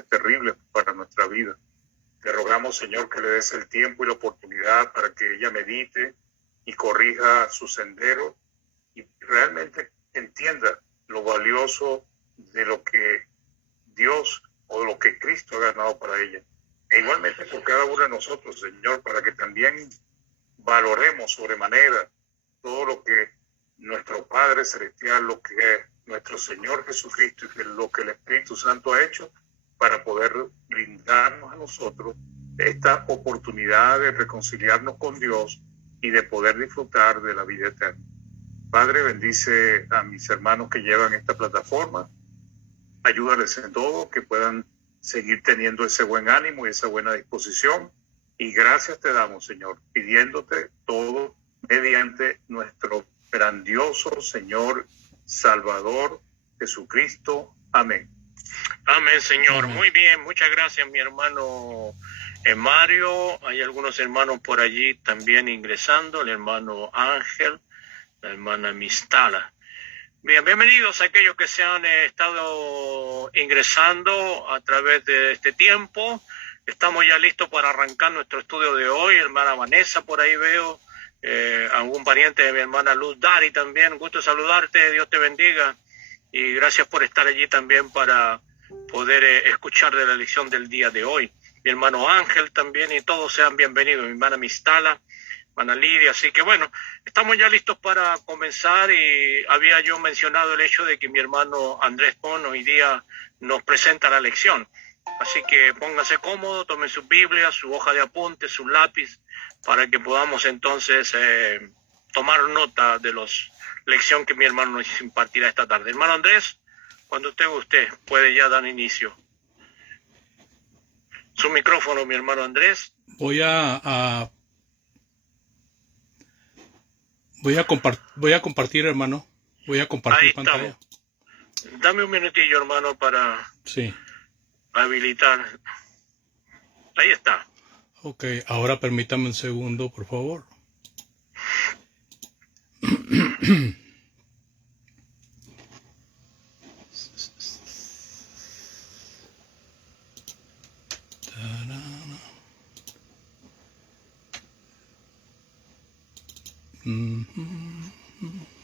terribles para nuestra vida. Te rogamos, Señor, que le des el tiempo y la oportunidad para que ella medite y corrija su sendero y realmente entienda lo valioso de lo que Dios o lo que Cristo ha ganado para ella. E igualmente por cada uno de nosotros, Señor, para que también valoremos sobremanera todo lo que nuestro Padre Celestial, lo que nuestro Señor Jesucristo y lo que el Espíritu Santo ha hecho para poder brindarnos a nosotros esta oportunidad de reconciliarnos con Dios y de poder disfrutar de la vida eterna. Padre, bendice a mis hermanos que llevan esta plataforma, ayúdales en todo, que puedan seguir teniendo ese buen ánimo y esa buena disposición. Y gracias te damos, Señor, pidiéndote todo mediante nuestro grandioso Señor Salvador Jesucristo. Amén. Amén, Señor. Muy bien, muchas gracias, mi hermano Mario. Hay algunos hermanos por allí también ingresando, el hermano Ángel, la hermana Mistala. Bien, bienvenidos a aquellos que se han estado ingresando a través de este tiempo. Estamos ya listos para arrancar nuestro estudio de hoy. Hermana Vanessa, por ahí veo, algún pariente de mi hermana Luz Dari también. Gusto saludarte, Dios te bendiga. Y gracias por estar allí también para poder escuchar de la lección del día de hoy. Mi hermano Ángel también, y todos sean bienvenidos. Mi hermana Mistala, hermana Lidia. Así que bueno, estamos ya listos para comenzar, y había yo mencionado el hecho de que mi hermano Andrés Pon hoy día nos presenta la lección. Así que póngase cómodo, tomen su Biblia, su hoja de apuntes, su lápiz, para que podamos entonces tomar nota de la lección que mi hermano nos impartirá esta tarde. Hermano Andrés, cuando usted guste, puede ya dar inicio. Su micrófono, mi hermano Andrés. Voy a compartir, hermano. Voy a compartir Ahí pantalla. Estamos. Dame un minutillo, hermano, para habilitar. Ahí está. Ok, ahora permítame un segundo, por favor.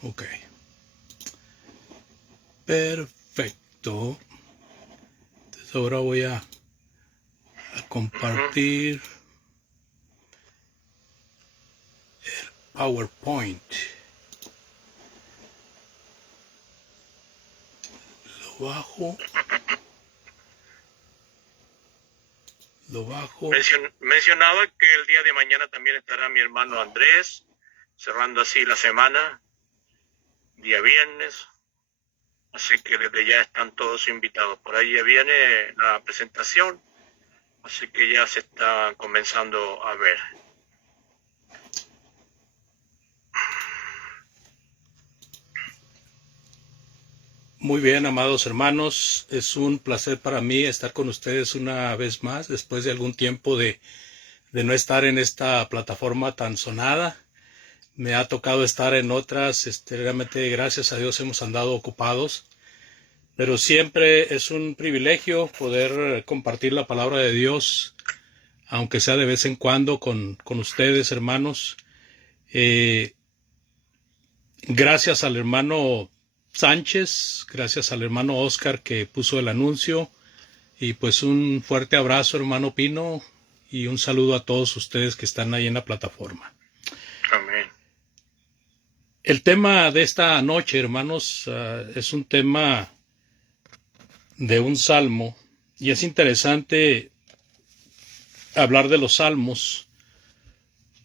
Ok. Perfecto. Entonces ahora voy a compartir el PowerPoint. Lo bajo. Mencionaba que el día de mañana también estará mi hermano Andrés, cerrando así la semana, día viernes. Así que desde ya están todos invitados. Por ahí ya viene la presentación, así que ya se está comenzando a ver. Muy bien, amados hermanos, es un placer para mí estar con ustedes una vez más, después de algún tiempo de no estar en esta plataforma tan sonada. Me ha tocado estar en otras, realmente gracias a Dios hemos andado ocupados, pero siempre es un privilegio poder compartir la palabra de Dios, aunque sea de vez en cuando con ustedes, hermanos. Gracias al hermano Sánchez, gracias al hermano Oscar que puso el anuncio, y pues un fuerte abrazo, hermano Pino, y un saludo a todos ustedes que están ahí en la plataforma. Amén. El tema de esta noche, hermanos, es un tema de un salmo, y es interesante hablar de los salmos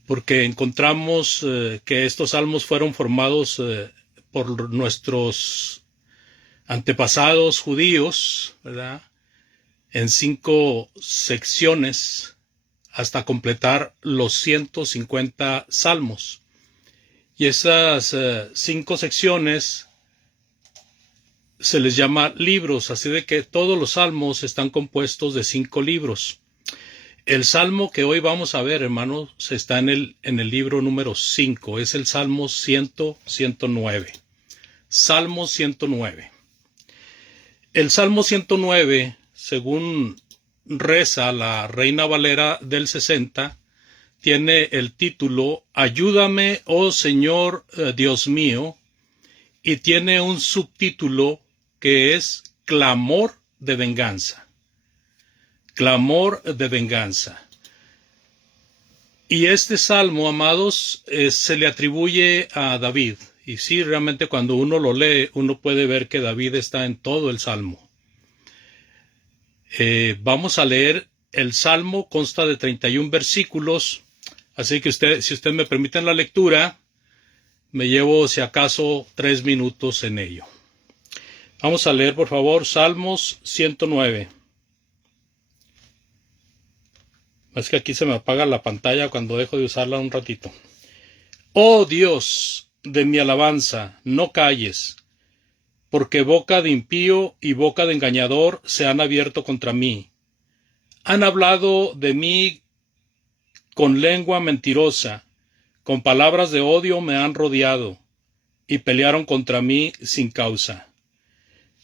porque encontramos que estos salmos fueron formados por nuestros antepasados judíos, ¿verdad?, en 5 secciones hasta completar los 150 salmos. Y esas 5 secciones se les llama libros, así de que todos los salmos están compuestos de 5 libros. El salmo que hoy vamos a ver, hermanos, está en el libro número 5, es el Salmo 109. Salmo 109. El Salmo 109 según reza la Reina Valera del 60, tiene el título Ayúdame, oh Señor Dios mío, y tiene un subtítulo que es Clamor de venganza. Clamor de venganza. Y este salmo, amados, se le atribuye a David. Y sí, realmente cuando uno lo lee, uno puede ver que David está en todo el salmo. Vamos a leer el salmo, consta de 31 versículos. Así que si usted me permite la lectura, me llevo, si acaso, 3 minutos en ello. Vamos a leer, por favor, Salmos 109. Es que aquí se me apaga la pantalla cuando dejo de usarla un ratito. Oh Dios de mi alabanza, no calles, porque boca de impío y boca de engañador se han abierto contra mí. Han hablado de mí con lengua mentirosa, con palabras de odio me han rodeado, y pelearon contra mí sin causa.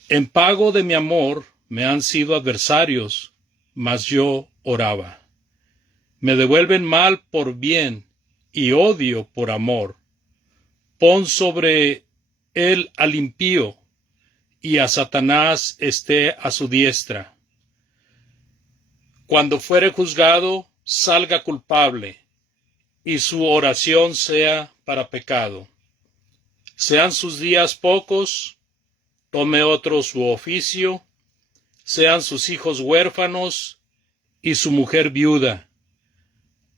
En pago de mi amor me han sido adversarios, mas yo oraba. Me devuelven mal por bien y odio por amor. Pon sobre él al impío, y a Satanás esté a su diestra. Cuando fuere juzgado, salga culpable, y su oración sea para pecado. Sean sus días pocos, tome otro su oficio, sean sus hijos huérfanos y su mujer viuda.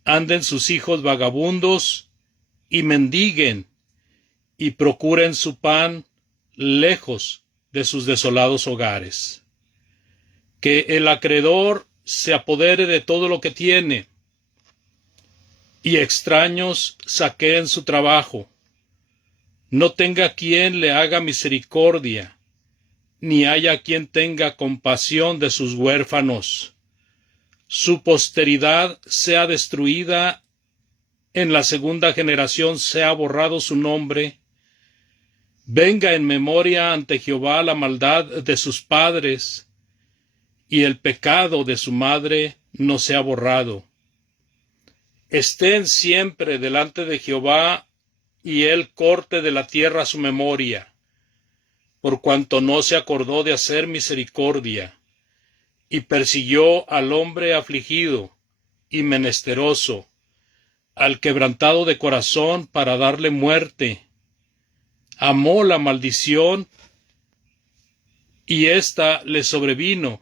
Anden sus hijos vagabundos y mendiguen, y procuren su pan lejos de sus desolados hogares. Que el acreedor se apodere de todo lo que tiene, y extraños saqueen su trabajo. No tenga quien le haga misericordia, ni haya quien tenga compasión de sus huérfanos. Su posteridad sea destruida, en la segunda generación sea borrado su nombre. Venga en memoria ante Jehová la maldad de sus padres, y el pecado de su madre no sea borrado. Estén siempre delante de Jehová, y él corte de la tierra su memoria, por cuanto no se acordó de hacer misericordia, y persiguió al hombre afligido y menesteroso, al quebrantado de corazón para darle muerte. Amó la maldición, y ésta le sobrevino,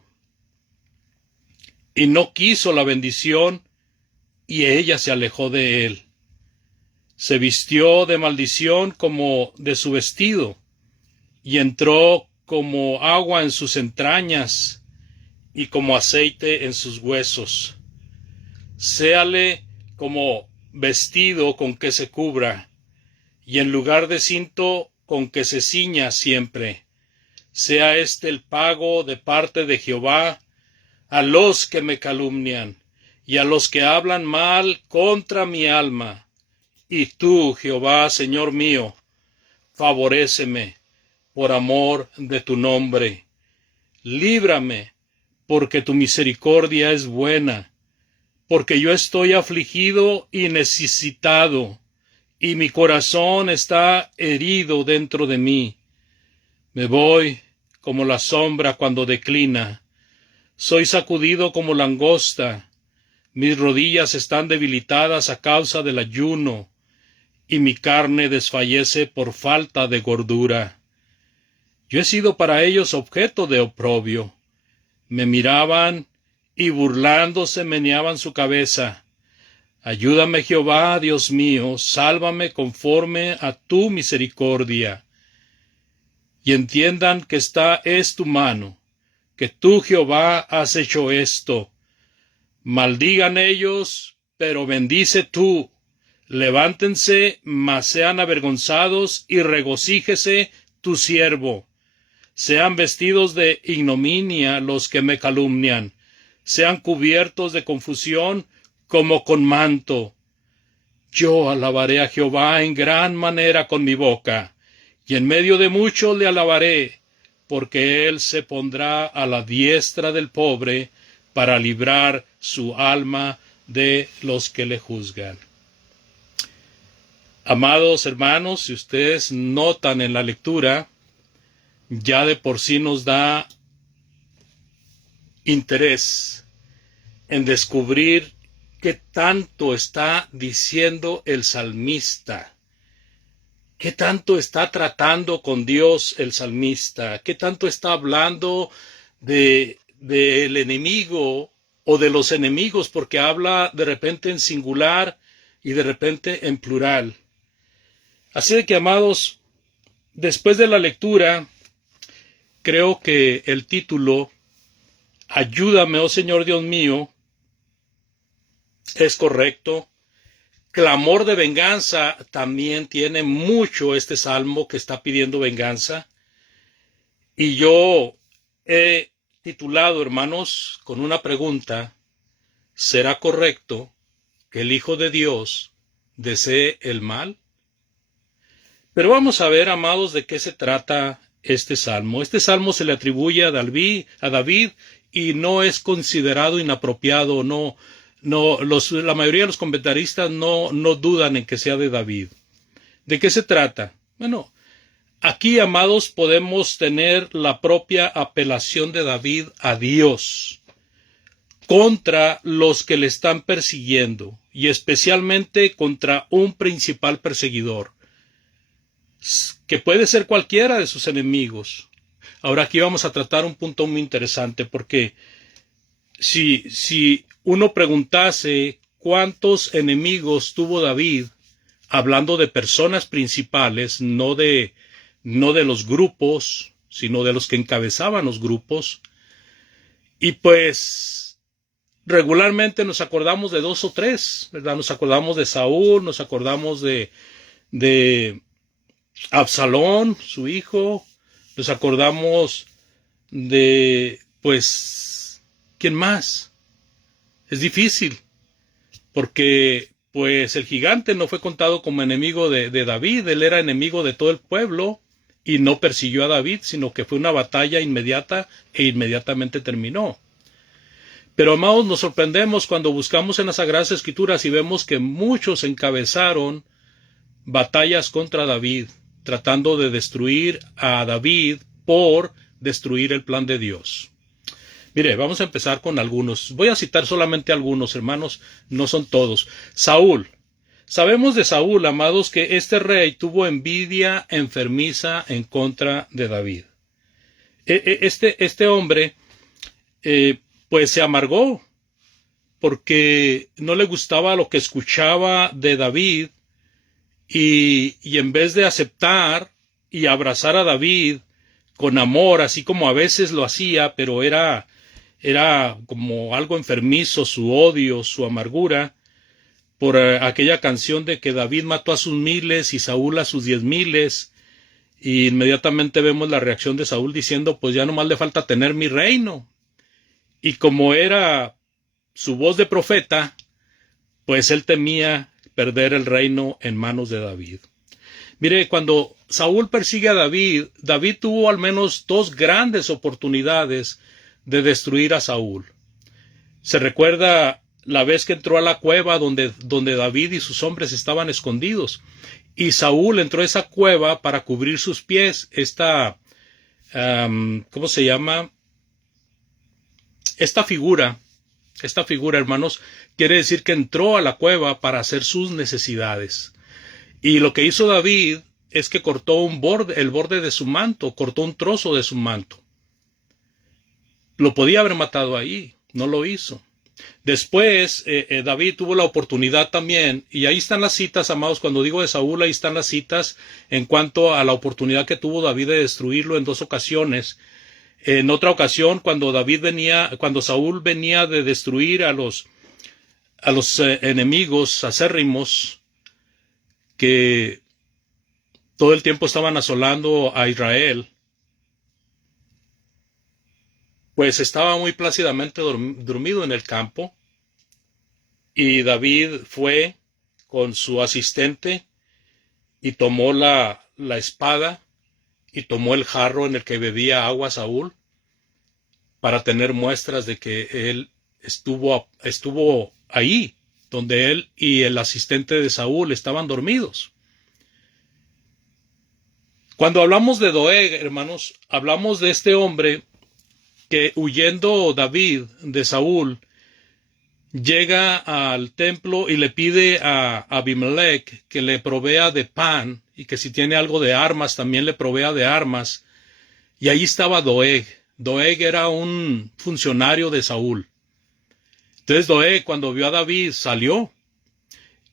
y no quiso la bendición, y ella se alejó de él. Se vistió de maldición como de su vestido, y entró como agua en sus entrañas, y como aceite en sus huesos. Séale como vestido con que se cubra, y en lugar de cinto con que se ciña siempre. Sea este el pago de parte de Jehová a los que me calumnian, y a los que hablan mal contra mi alma. Y tú, Jehová, Señor mío, favoréceme por amor de tu nombre. Líbrame, porque tu misericordia es buena, porque yo estoy afligido y necesitado, y mi corazón está herido dentro de mí. Me voy como la sombra cuando declina. Soy sacudido como langosta. Mis rodillas están debilitadas a causa del ayuno, y mi carne desfallece por falta de gordura. Yo he sido para ellos objeto de oprobio. Me miraban y burlándose meneaban su cabeza. Ayúdame, Jehová, Dios mío, sálvame conforme a tu misericordia. Y entiendan que esta es tu mano, que tú, Jehová, has hecho esto. Maldigan ellos, pero bendice tú. Levántense, mas sean avergonzados, y regocíjese tu siervo. Sean vestidos de ignominia los que me calumnian, sean cubiertos de confusión como con manto. Yo alabaré a Jehová en gran manera con mi boca, y en medio de mucho le alabaré, porque él se pondrá a la diestra del pobre para librar su alma de los que le juzgan. Amados hermanos, si ustedes notan en la lectura, ya de por sí nos da interés en descubrir qué tanto está diciendo el salmista, qué tanto está tratando con Dios el salmista, qué tanto está hablando del enemigo o de los enemigos, porque habla de repente en singular y de repente en plural. Así de que, amados, después de la lectura, creo que el título, Ayúdame, oh Señor Dios mío, es correcto. Clamor de venganza también tiene mucho este salmo que está pidiendo venganza. Y yo he titulado, hermanos, con una pregunta: ¿será correcto que el Hijo de Dios desee el mal? Pero vamos a ver, amados, de qué se trata este salmo. Este salmo se le atribuye a David y no es considerado inapropiado. La mayoría de los comentaristas no dudan en que sea de David. ¿De qué se trata? Bueno, aquí, amados, podemos tener la propia apelación de David a Dios contra los que le están persiguiendo, y especialmente contra un principal perseguidor, que puede ser cualquiera de sus enemigos. Ahora aquí vamos a tratar un punto muy interesante, porque si uno preguntase cuántos enemigos tuvo David, hablando de personas principales, no de los grupos, sino de los que encabezaban los grupos, y pues regularmente nos acordamos de 2 o 3, ¿verdad? Nos acordamos de Saúl, nos acordamos de Absalón, su hijo, nos acordamos de, pues, ¿quién más? Es difícil, porque pues el gigante no fue contado como enemigo de David, él era enemigo de todo el pueblo y no persiguió a David, sino que fue una batalla inmediata e inmediatamente terminó. Pero, amados, nos sorprendemos cuando buscamos en las Sagradas Escrituras y vemos que muchos encabezaron batallas contra David, tratando de destruir a David por destruir el plan de Dios. Mire, vamos a empezar con algunos. Voy a citar solamente algunos, hermanos, no son todos. Saúl. Sabemos de Saúl, amados, que este rey tuvo envidia enfermiza en contra de David. Este hombre, pues se amargó porque no le gustaba lo que escuchaba de David, y en vez de aceptar y abrazar a David con amor, así como a veces lo hacía, pero era como algo enfermizo su odio, su amargura, por aquella canción de que David mató a sus 1000 y Saúl a sus 10,000, y inmediatamente vemos la reacción de Saúl diciendo, pues ya nomás le falta tener mi reino. Y como era su voz de profeta, pues él temía perder el reino en manos de David. Mire, cuando Saúl persigue a David, David tuvo al menos 2 grandes oportunidades de destruir a Saúl. Se recuerda la vez que entró a la cueva donde David y sus hombres estaban escondidos, y Saúl entró a esa cueva para cubrir sus pies. ¿Cómo se llama? Esta figura, hermanos, quiere decir que entró a la cueva para hacer sus necesidades. Y lo que hizo David es que cortó el borde de su manto, cortó un trozo de su manto. Lo podía haber matado ahí, no lo hizo. Después, David tuvo la oportunidad también, y ahí están las citas, amados, cuando digo de Saúl, ahí están las citas en cuanto a la oportunidad que tuvo David de destruirlo en 2 ocasiones. En otra ocasión, cuando Saúl venía de destruir a los enemigos acérrimos que todo el tiempo estaban asolando a Israel, pues estaba muy plácidamente dormido en el campo, y David fue con su asistente y tomó la espada y tomó el jarro en el que bebía agua Saúl para tener muestras de que él estuvo ahí, donde él y el asistente de Saúl estaban dormidos. Cuando hablamos de Doeg, hermanos, hablamos de este hombre que, huyendo David de Saúl, llega al templo y le pide a Abimelech que le provea de pan y que si tiene algo de armas también le provea de armas. Y ahí estaba Doeg. Doeg era un funcionario de Saúl. Entonces Doeg, cuando vio a David, salió.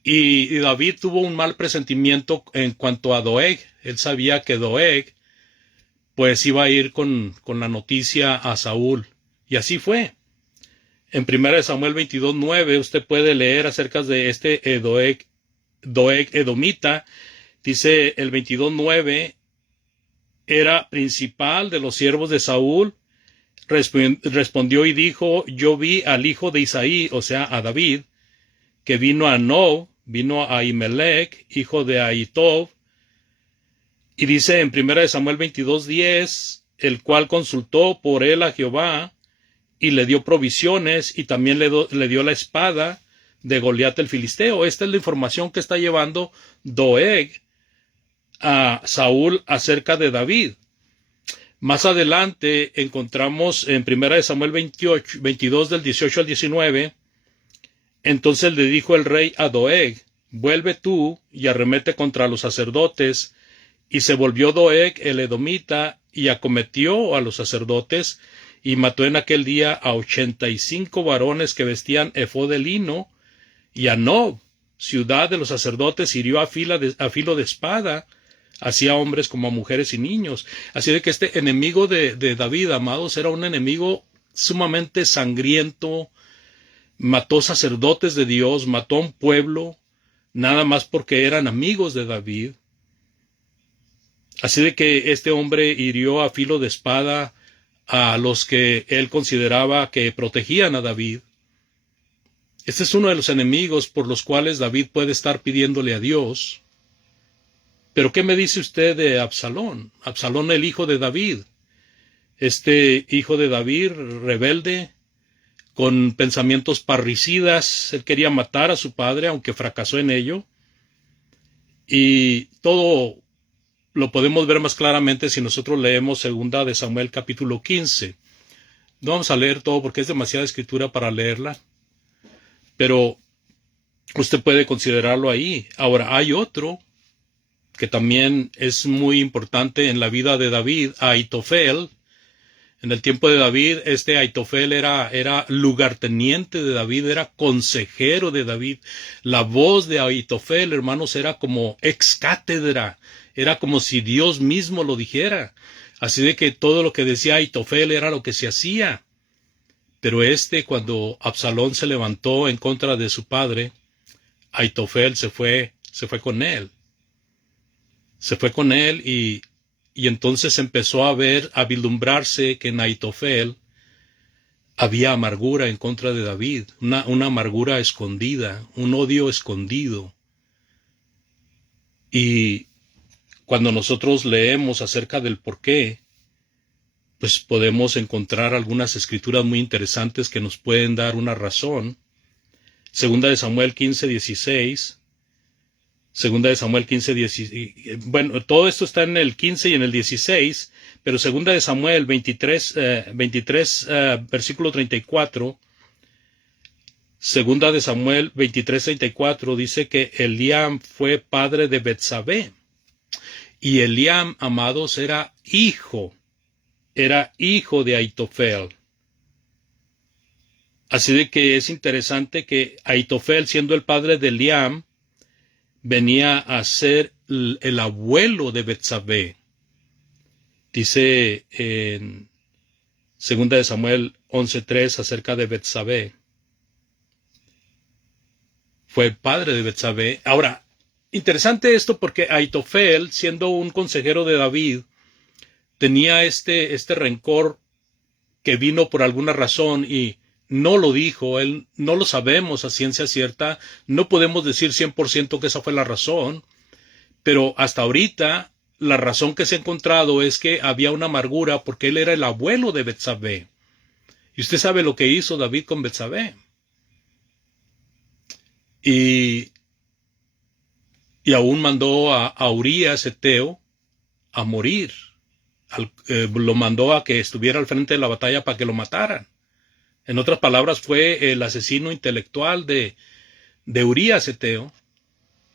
Y David tuvo un mal presentimiento en cuanto a Doeg. Él sabía que Doeg pues iba a ir con la noticia a Saúl. Y así fue. En 1 Samuel 22:9 usted puede leer acerca de este Doeg edomita. Dice el 22:9, era principal de los siervos de Saúl. Respondió y dijo, yo vi al hijo de Isaí, o sea, a David, que vino a Nob, vino a Ahimelech, hijo de Ahitob. Y dice en 1 Samuel 22:10, el cual consultó por él a Jehová, y le dio provisiones, y también le dio la espada de Goliat el filisteo. Esta es la información que está llevando Doeg a Saúl acerca de David. Más adelante encontramos en 1 Samuel 22 del 18 al 19, entonces le dijo el rey a Doeg, vuelve tú y arremete contra los sacerdotes. Y se volvió Doeg el edomita y acometió a los sacerdotes y mató en aquel día a 85 varones que vestían efod de lino, y a Nob, ciudad de los sacerdotes, hirió a filo de espada, así a hombres como a mujeres y niños. Así de que este enemigo de David, amados, era un enemigo sumamente sangriento, mató sacerdotes de Dios, mató a un pueblo, nada más porque eran amigos de David. Así de que este hombre hirió a filo de espada a los que él consideraba que protegían a David. Este es uno de los enemigos por los cuales David puede estar pidiéndole a Dios. Pero ¿qué me dice usted de Absalón? Absalón, el hijo de David. Este hijo de David, rebelde, con pensamientos parricidas, él quería matar a su padre, aunque fracasó en ello. Y todo lo podemos ver más claramente si nosotros leemos 2 de Samuel capítulo 15. No vamos a leer todo porque es demasiada escritura para leerla, pero usted puede considerarlo ahí. Ahora, hay otro que también es muy importante en la vida de David, Ahitofel. En el tiempo de David, este Ahitofel era lugarteniente de David, era consejero de David. La voz de Ahitofel, hermanos, era como ex cátedra, era como si Dios mismo lo dijera. Así de que todo lo que decía Ahitofel era lo que se hacía. Pero cuando Absalón se levantó en contra de su padre, Ahitofel se fue con él. Se fue con él y entonces empezó a vislumbrarse que en Ahitofel había amargura en contra de David, una amargura escondida, un odio escondido. Y cuando nosotros leemos acerca del por qué, pues podemos encontrar algunas escrituras muy interesantes que nos pueden dar una razón. 2 de Samuel 15:16. Segunda de Samuel 15:16. Bueno, todo esto está en el 15 y en el 16, pero segunda de Samuel 23, versículo 34. Segunda de Samuel 23:34 dice que Eliam fue padre de Betsabé. Y Eliam, amados, era hijo de Ahitofel. Así de que es interesante que Ahitofel, siendo el padre de Eliam, venía a ser el abuelo de Betsabé. Dice en 2 de Samuel 11:3 acerca de Betsabé. Fue el padre de Betsabé. Ahora, interesante esto porque Ahitofel, siendo un consejero de David, tenía este rencor que vino por alguna razón y no lo dijo, él no lo sabemos a ciencia cierta, no podemos decir 100% que esa fue la razón, pero hasta ahorita la razón que se ha encontrado es que había una amargura porque él era el abuelo de Betsabé. Y usted sabe lo que hizo David con Betsabé. Y aún mandó a Urías Eteo a morir. Lo mandó a que estuviera al frente de la batalla para que lo mataran. En otras palabras, fue el asesino intelectual de Urías Eteo.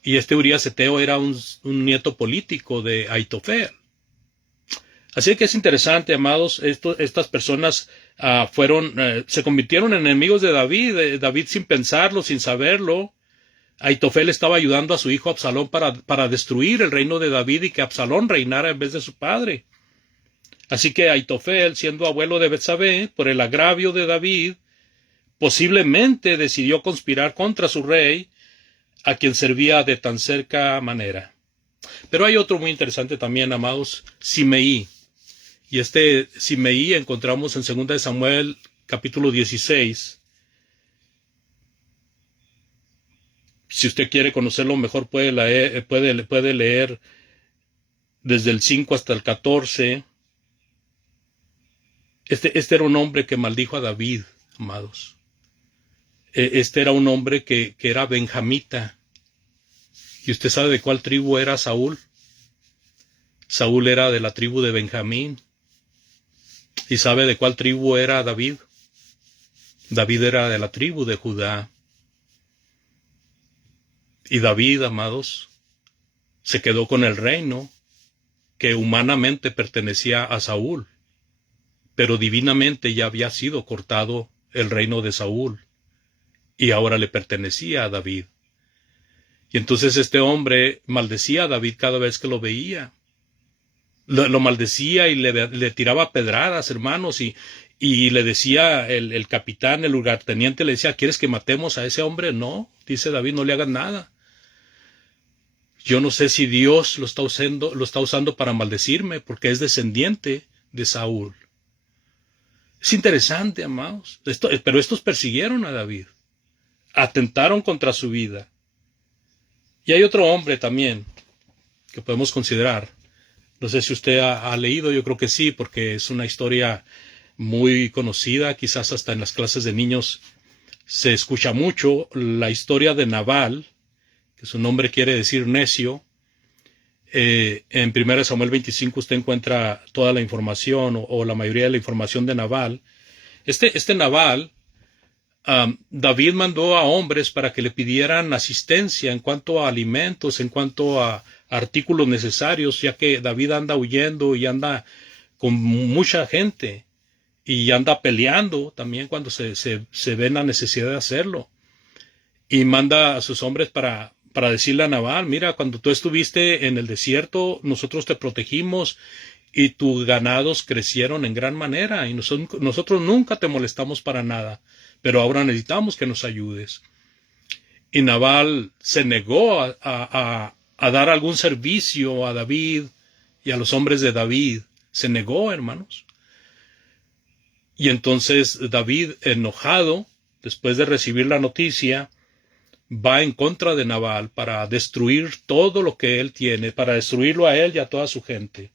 Y este Urías Eteo era un nieto político de Aitofel. Así que es interesante, amados, estas personas se convirtieron en enemigos de David. David, sin pensarlo, sin saberlo, Aitofel estaba ayudando a su hijo Absalón para destruir el reino de David y que Absalón reinara en vez de su padre. Así que Aitofel, siendo abuelo de Betsabé, por el agravio de David, posiblemente decidió conspirar contra su rey, a quien servía de tan cerca manera. Pero hay otro muy interesante también, amados, Simeí. Y este Simeí encontramos en 2 de Samuel, capítulo 16. Si usted quiere conocerlo mejor, puede leer desde el 5 hasta el 14. Este era un hombre que maldijo a David, amados. Este era un hombre que era benjamita. ¿Y usted sabe de cuál tribu era Saúl? Saúl era de la tribu de Benjamín. ¿Y sabe de cuál tribu era David? David era de la tribu de Judá. Y David, amados, se quedó con el reino que humanamente pertenecía a Saúl, pero divinamente ya había sido cortado el reino de Saúl, y ahora le pertenecía a David. Y entonces este hombre maldecía a David cada vez que lo veía. Lo maldecía y le tiraba pedradas, hermanos, y le decía el capitán, el lugarteniente, le decía, ¿quieres que matemos a ese hombre? No, dice David, no le hagan nada. Yo no sé si Dios lo está usando para maldecirme, porque es descendiente de Saúl. Es interesante, amados. Pero estos persiguieron a David. Atentaron contra su vida. Y hay otro hombre también que podemos considerar. No sé si usted ha leído, yo creo que sí, porque es una historia muy conocida, quizás hasta en las clases de niños se escucha mucho, la historia de Nabal, que su nombre quiere decir necio. En 1 Samuel 25 usted encuentra toda la información o la mayoría de la información de Nabal. Este Nabal, David mandó a hombres para que le pidieran asistencia en cuanto a alimentos, en cuanto a artículos necesarios, ya que David anda huyendo y anda con mucha gente y anda peleando también cuando se ve en la necesidad de hacerlo. Y manda a sus hombres para decirle a Nabal, mira, cuando tú estuviste en el desierto, nosotros te protegimos y tus ganados crecieron en gran manera y nosotros nunca te molestamos para nada, pero ahora necesitamos que nos ayudes. Y Nabal se negó a dar algún servicio a David y a los hombres de David. Se negó, hermanos. Y entonces David, enojado, después de recibir la noticia, va en contra de Nabal para destruir todo lo que él tiene, para destruirlo a él y a toda su gente.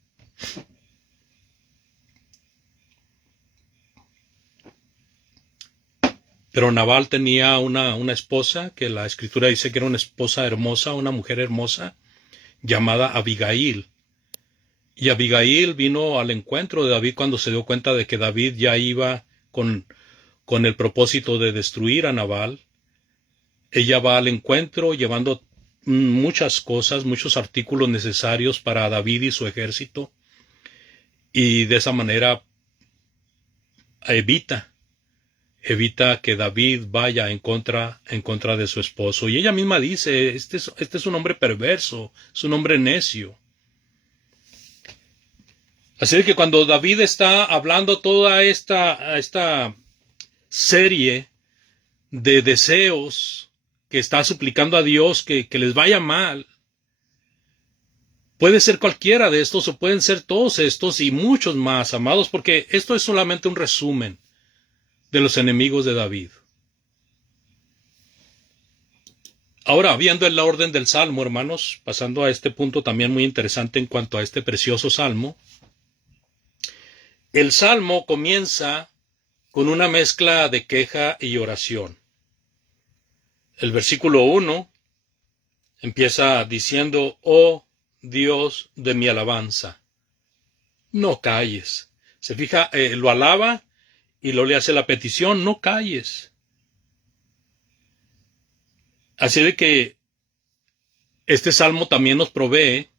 Pero Nabal tenía una esposa, que la escritura dice que era una esposa hermosa, una mujer hermosa, llamada Abigail. Y Abigail vino al encuentro de David cuando se dio cuenta de que David ya iba con el propósito de destruir a Nabal. Ella va al encuentro llevando muchas cosas, muchos artículos necesarios para David y su ejército. Y de esa manera evita que David vaya en contra de su esposo. Y ella misma dice, este es un hombre perverso, es un hombre necio. Así que cuando David está hablando toda esta serie de deseos que está suplicando a Dios que les vaya mal, puede ser cualquiera de estos o pueden ser todos estos y muchos más, amados, porque esto es solamente un resumen de los enemigos de David. Ahora, viendo el orden del Salmo, hermanos, pasando a este punto también muy interesante en cuanto a este precioso Salmo, el Salmo comienza con una mezcla de queja y oración. El versículo 1 empieza diciendo: oh Dios de mi alabanza, no calles. Se fija, lo alaba y luego le hace la petición: no calles. Así de que este salmo también nos provee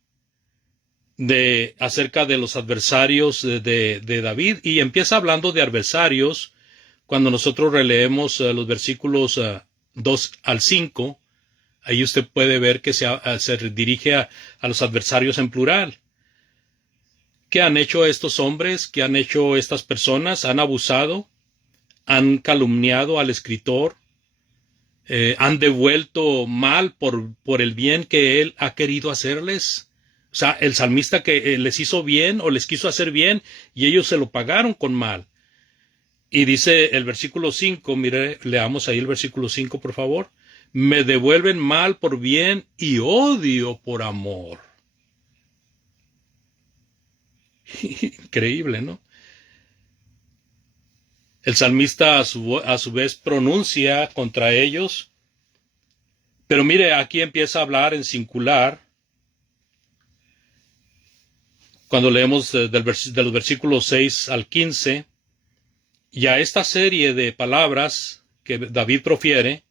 acerca de los adversarios de David, y empieza hablando de adversarios. Cuando nosotros releemos los versículos 2 al 5, ahí usted puede ver que se dirige a los adversarios en plural. ¿Qué han hecho estos hombres? ¿Qué han hecho estas personas? Han abusado, han calumniado al escritor, han devuelto mal por el bien que él ha querido hacerles. O sea, el salmista que les hizo bien o les quiso hacer bien y ellos se lo pagaron con mal. Y dice el versículo 5, mire, leamos ahí el versículo 5, por favor. Me devuelven mal por bien y odio por amor. Increíble, ¿no? El salmista a su vez pronuncia contra ellos, pero mire, aquí empieza a hablar en singular. Cuando leemos de los versículos 6 al 15, y a esta serie de palabras que David profiere,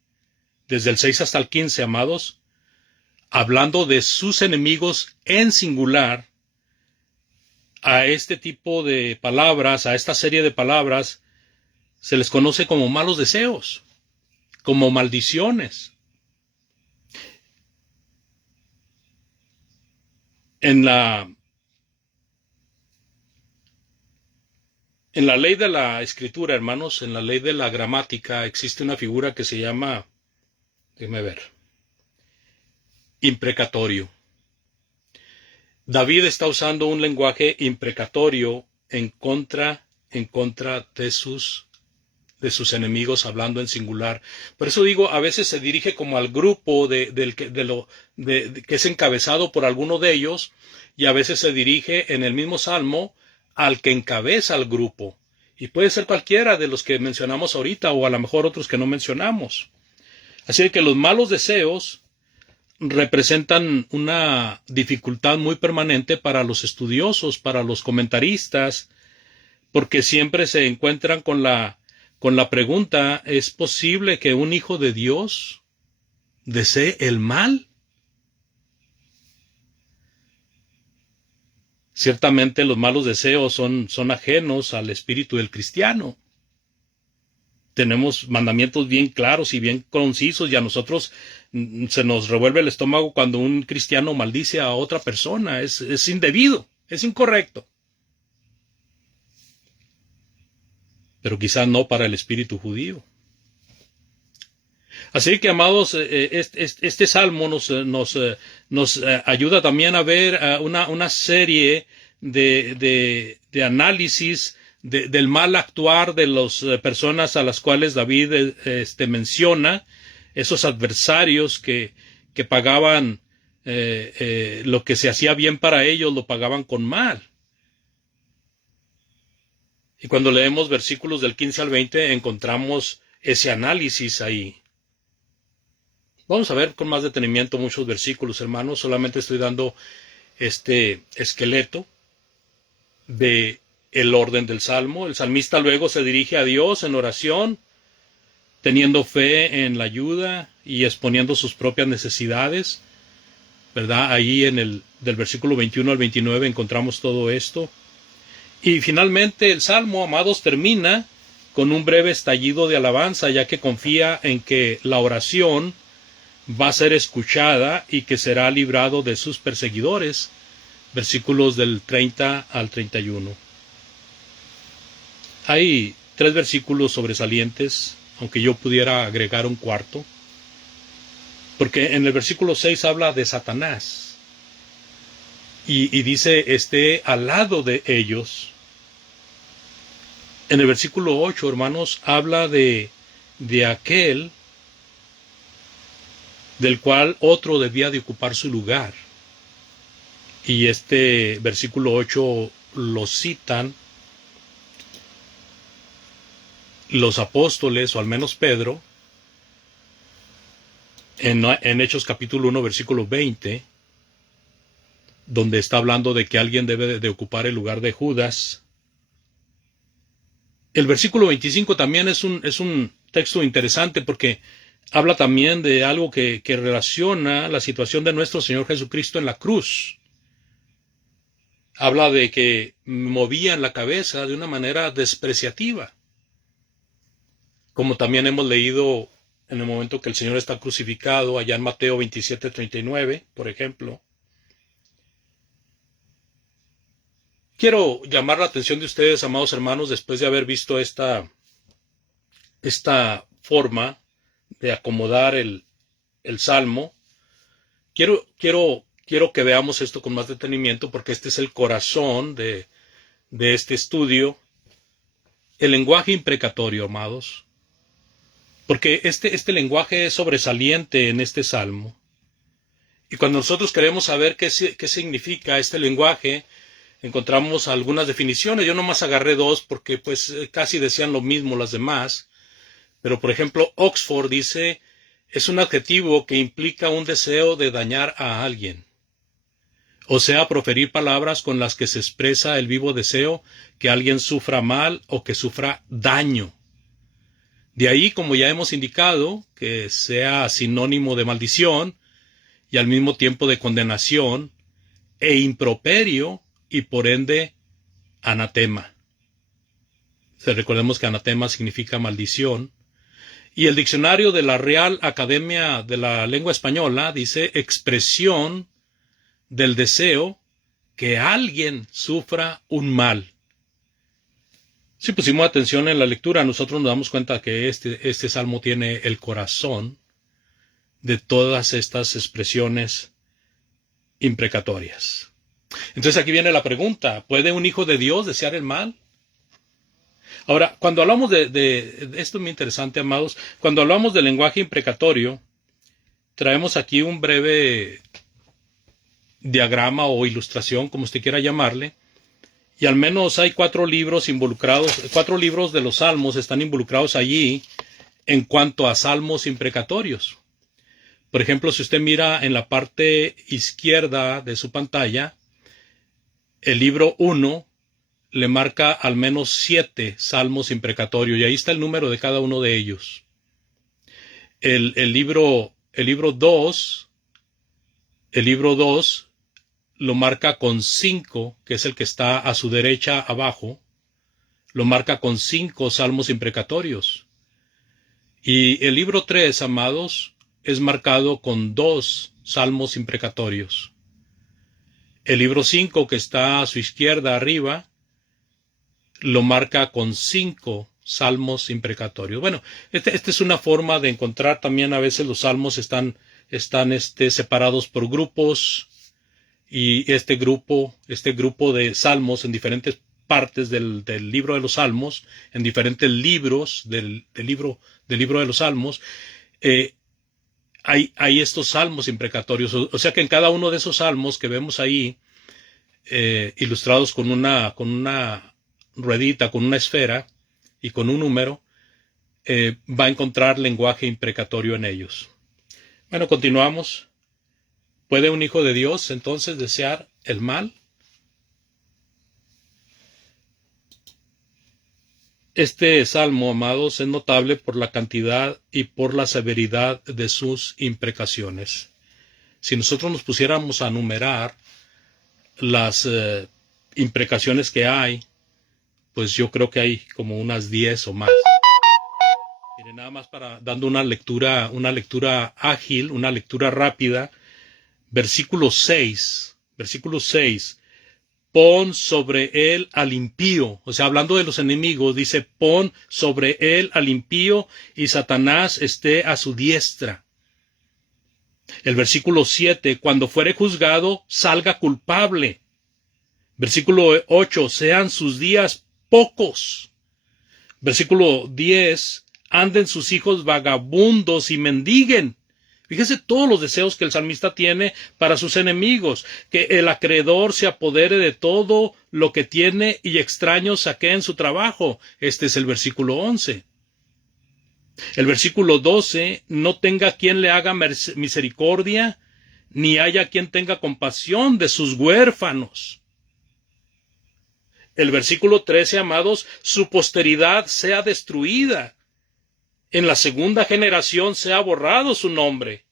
desde el 6 hasta el 15, amados, hablando de sus enemigos en singular, a este tipo de palabras, a esta serie de palabras, se les conoce como malos deseos, como maldiciones. En la ley de la escritura, hermanos, en la ley de la gramática, existe una figura que se llama, déjeme ver, imprecatorio. David está usando un lenguaje imprecatorio en contra de sus enemigos, hablando en singular. Por eso digo, a veces se dirige como al grupo que es encabezado por alguno de ellos, y a veces se dirige en el mismo salmo al que encabeza al grupo. Y puede ser cualquiera de los que mencionamos ahorita, o a lo mejor otros que no mencionamos. Así que los malos deseos representan una dificultad muy permanente para los estudiosos, para los comentaristas, porque siempre se encuentran con la pregunta: ¿es posible que un hijo de Dios desee el mal? Ciertamente los malos deseos son ajenos al espíritu del cristiano. Tenemos mandamientos bien claros y bien concisos, y a nosotros se nos revuelve el estómago cuando un cristiano maldice a otra persona. Es indebido, es incorrecto. Pero quizás no para el espíritu judío. Así que, amados, este salmo nos ayuda también a ver una serie de análisis del mal actuar de las personas a las cuales David menciona, esos adversarios que pagaban lo que se hacía bien para ellos, lo pagaban con mal. Y cuando leemos versículos del 15 al 20, encontramos ese análisis ahí. Vamos a ver con más detenimiento muchos versículos, hermanos. Solamente estoy dando este esqueleto de el orden del Salmo. El salmista luego se dirige a Dios en oración, teniendo fe en la ayuda y exponiendo sus propias necesidades, ¿verdad? Ahí del versículo 21 al 29 encontramos todo esto. Y finalmente el Salmo, amados, termina con un breve estallido de alabanza, ya que confía en que la oración va a ser escuchada y que será librado de sus perseguidores. Versículos del 30 al 31. Hay 3 versículos sobresalientes, aunque yo pudiera agregar un cuarto, porque en el versículo 6 habla de Satanás y dice: esté al lado de ellos. En el versículo 8, hermanos, habla de aquel del cual otro debía de ocupar su lugar. Y este versículo 8 lo citan los apóstoles, o al menos Pedro, en Hechos capítulo 1, versículo 20, donde está hablando de que alguien debe de ocupar el lugar de Judas. El versículo 25 también es un texto interesante porque habla también de algo que relaciona la situación de nuestro Señor Jesucristo en la cruz. Habla de que movían la cabeza de una manera despreciativa. Como también hemos leído en el momento que el Señor está crucificado, allá en Mateo 27:39, por ejemplo. Quiero llamar la atención de ustedes, amados hermanos, después de haber visto esta forma de acomodar el Salmo. Quiero que veamos esto con más detenimiento, porque este es el corazón de este estudio. El lenguaje imprecatorio, amados. Porque este lenguaje es sobresaliente en este Salmo. Y cuando nosotros queremos saber qué significa este lenguaje, encontramos algunas definiciones. Yo nomás agarré dos porque pues casi decían lo mismo las demás. Pero por ejemplo, Oxford dice, es un adjetivo que implica un deseo de dañar a alguien. O sea, proferir palabras con las que se expresa el vivo deseo que alguien sufra mal o que sufra daño. De ahí, como ya hemos indicado, que sea sinónimo de maldición y al mismo tiempo de condenación e improperio y por ende anatema. Recordemos que anatema significa maldición. Y el diccionario de la Real Academia de la Lengua Española dice expresión del deseo que alguien sufra un mal. Si pusimos atención en la lectura, nosotros nos damos cuenta que este salmo tiene el corazón de todas estas expresiones imprecatorias. Entonces aquí viene la pregunta, ¿puede un hijo de Dios desear el mal? Ahora, cuando hablamos de esto es muy interesante, amados, cuando hablamos del lenguaje imprecatorio, traemos aquí un breve diagrama o ilustración, como usted quiera llamarle, y al menos hay 4 libros involucrados, 4 libros de los salmos están involucrados allí en cuanto a salmos imprecatorios. Por ejemplo, si usted mira en la parte izquierda de su pantalla, el libro 1 le marca al menos 7 salmos imprecatorios, y ahí está el número de cada uno de ellos. El libro 2 lo marca con 5, que es el que está a su derecha abajo, lo marca con 5 salmos imprecatorios. Y el libro 3, amados, es marcado con 2 salmos imprecatorios. El libro 5, que está a su izquierda arriba, lo marca con 5 salmos imprecatorios. Bueno, esta es una forma de encontrar también a veces los salmos están separados por grupos, y este grupo de salmos en diferentes partes del libro de los salmos, en diferentes libros del libro de los salmos, hay estos salmos imprecatorios. O sea que en cada uno de esos salmos que vemos ahí, ilustrados con una ruedita, con una esfera y con un número, va a encontrar lenguaje imprecatorio en ellos. Bueno, continuamos. ¿Puede un hijo de Dios entonces desear el mal? Este salmo, amados, es notable por la cantidad y por la severidad de sus imprecaciones. Si nosotros nos pusiéramos a numerar las imprecaciones que hay, pues yo creo que hay como unas 10 o más. Mire, nada más dando una lectura ágil, una lectura rápida. Versículo 6, pon sobre él al impío. O sea, hablando de los enemigos, dice, pon sobre él al impío y Satanás esté a su diestra. El versículo 7, cuando fuere juzgado, salga culpable. Versículo 8, sean sus días pocos. Versículo 10, anden sus hijos vagabundos y mendiguen. Fíjese todos los deseos que el salmista tiene para sus enemigos, que el acreedor se apodere de todo lo que tiene y extraños saqueen su trabajo. Este es el versículo 11. El versículo 12, no tenga quien le haga misericordia, ni haya quien tenga compasión de sus huérfanos. El versículo 13, amados, su posteridad sea destruida. En la segunda generación sea borrado su nombre.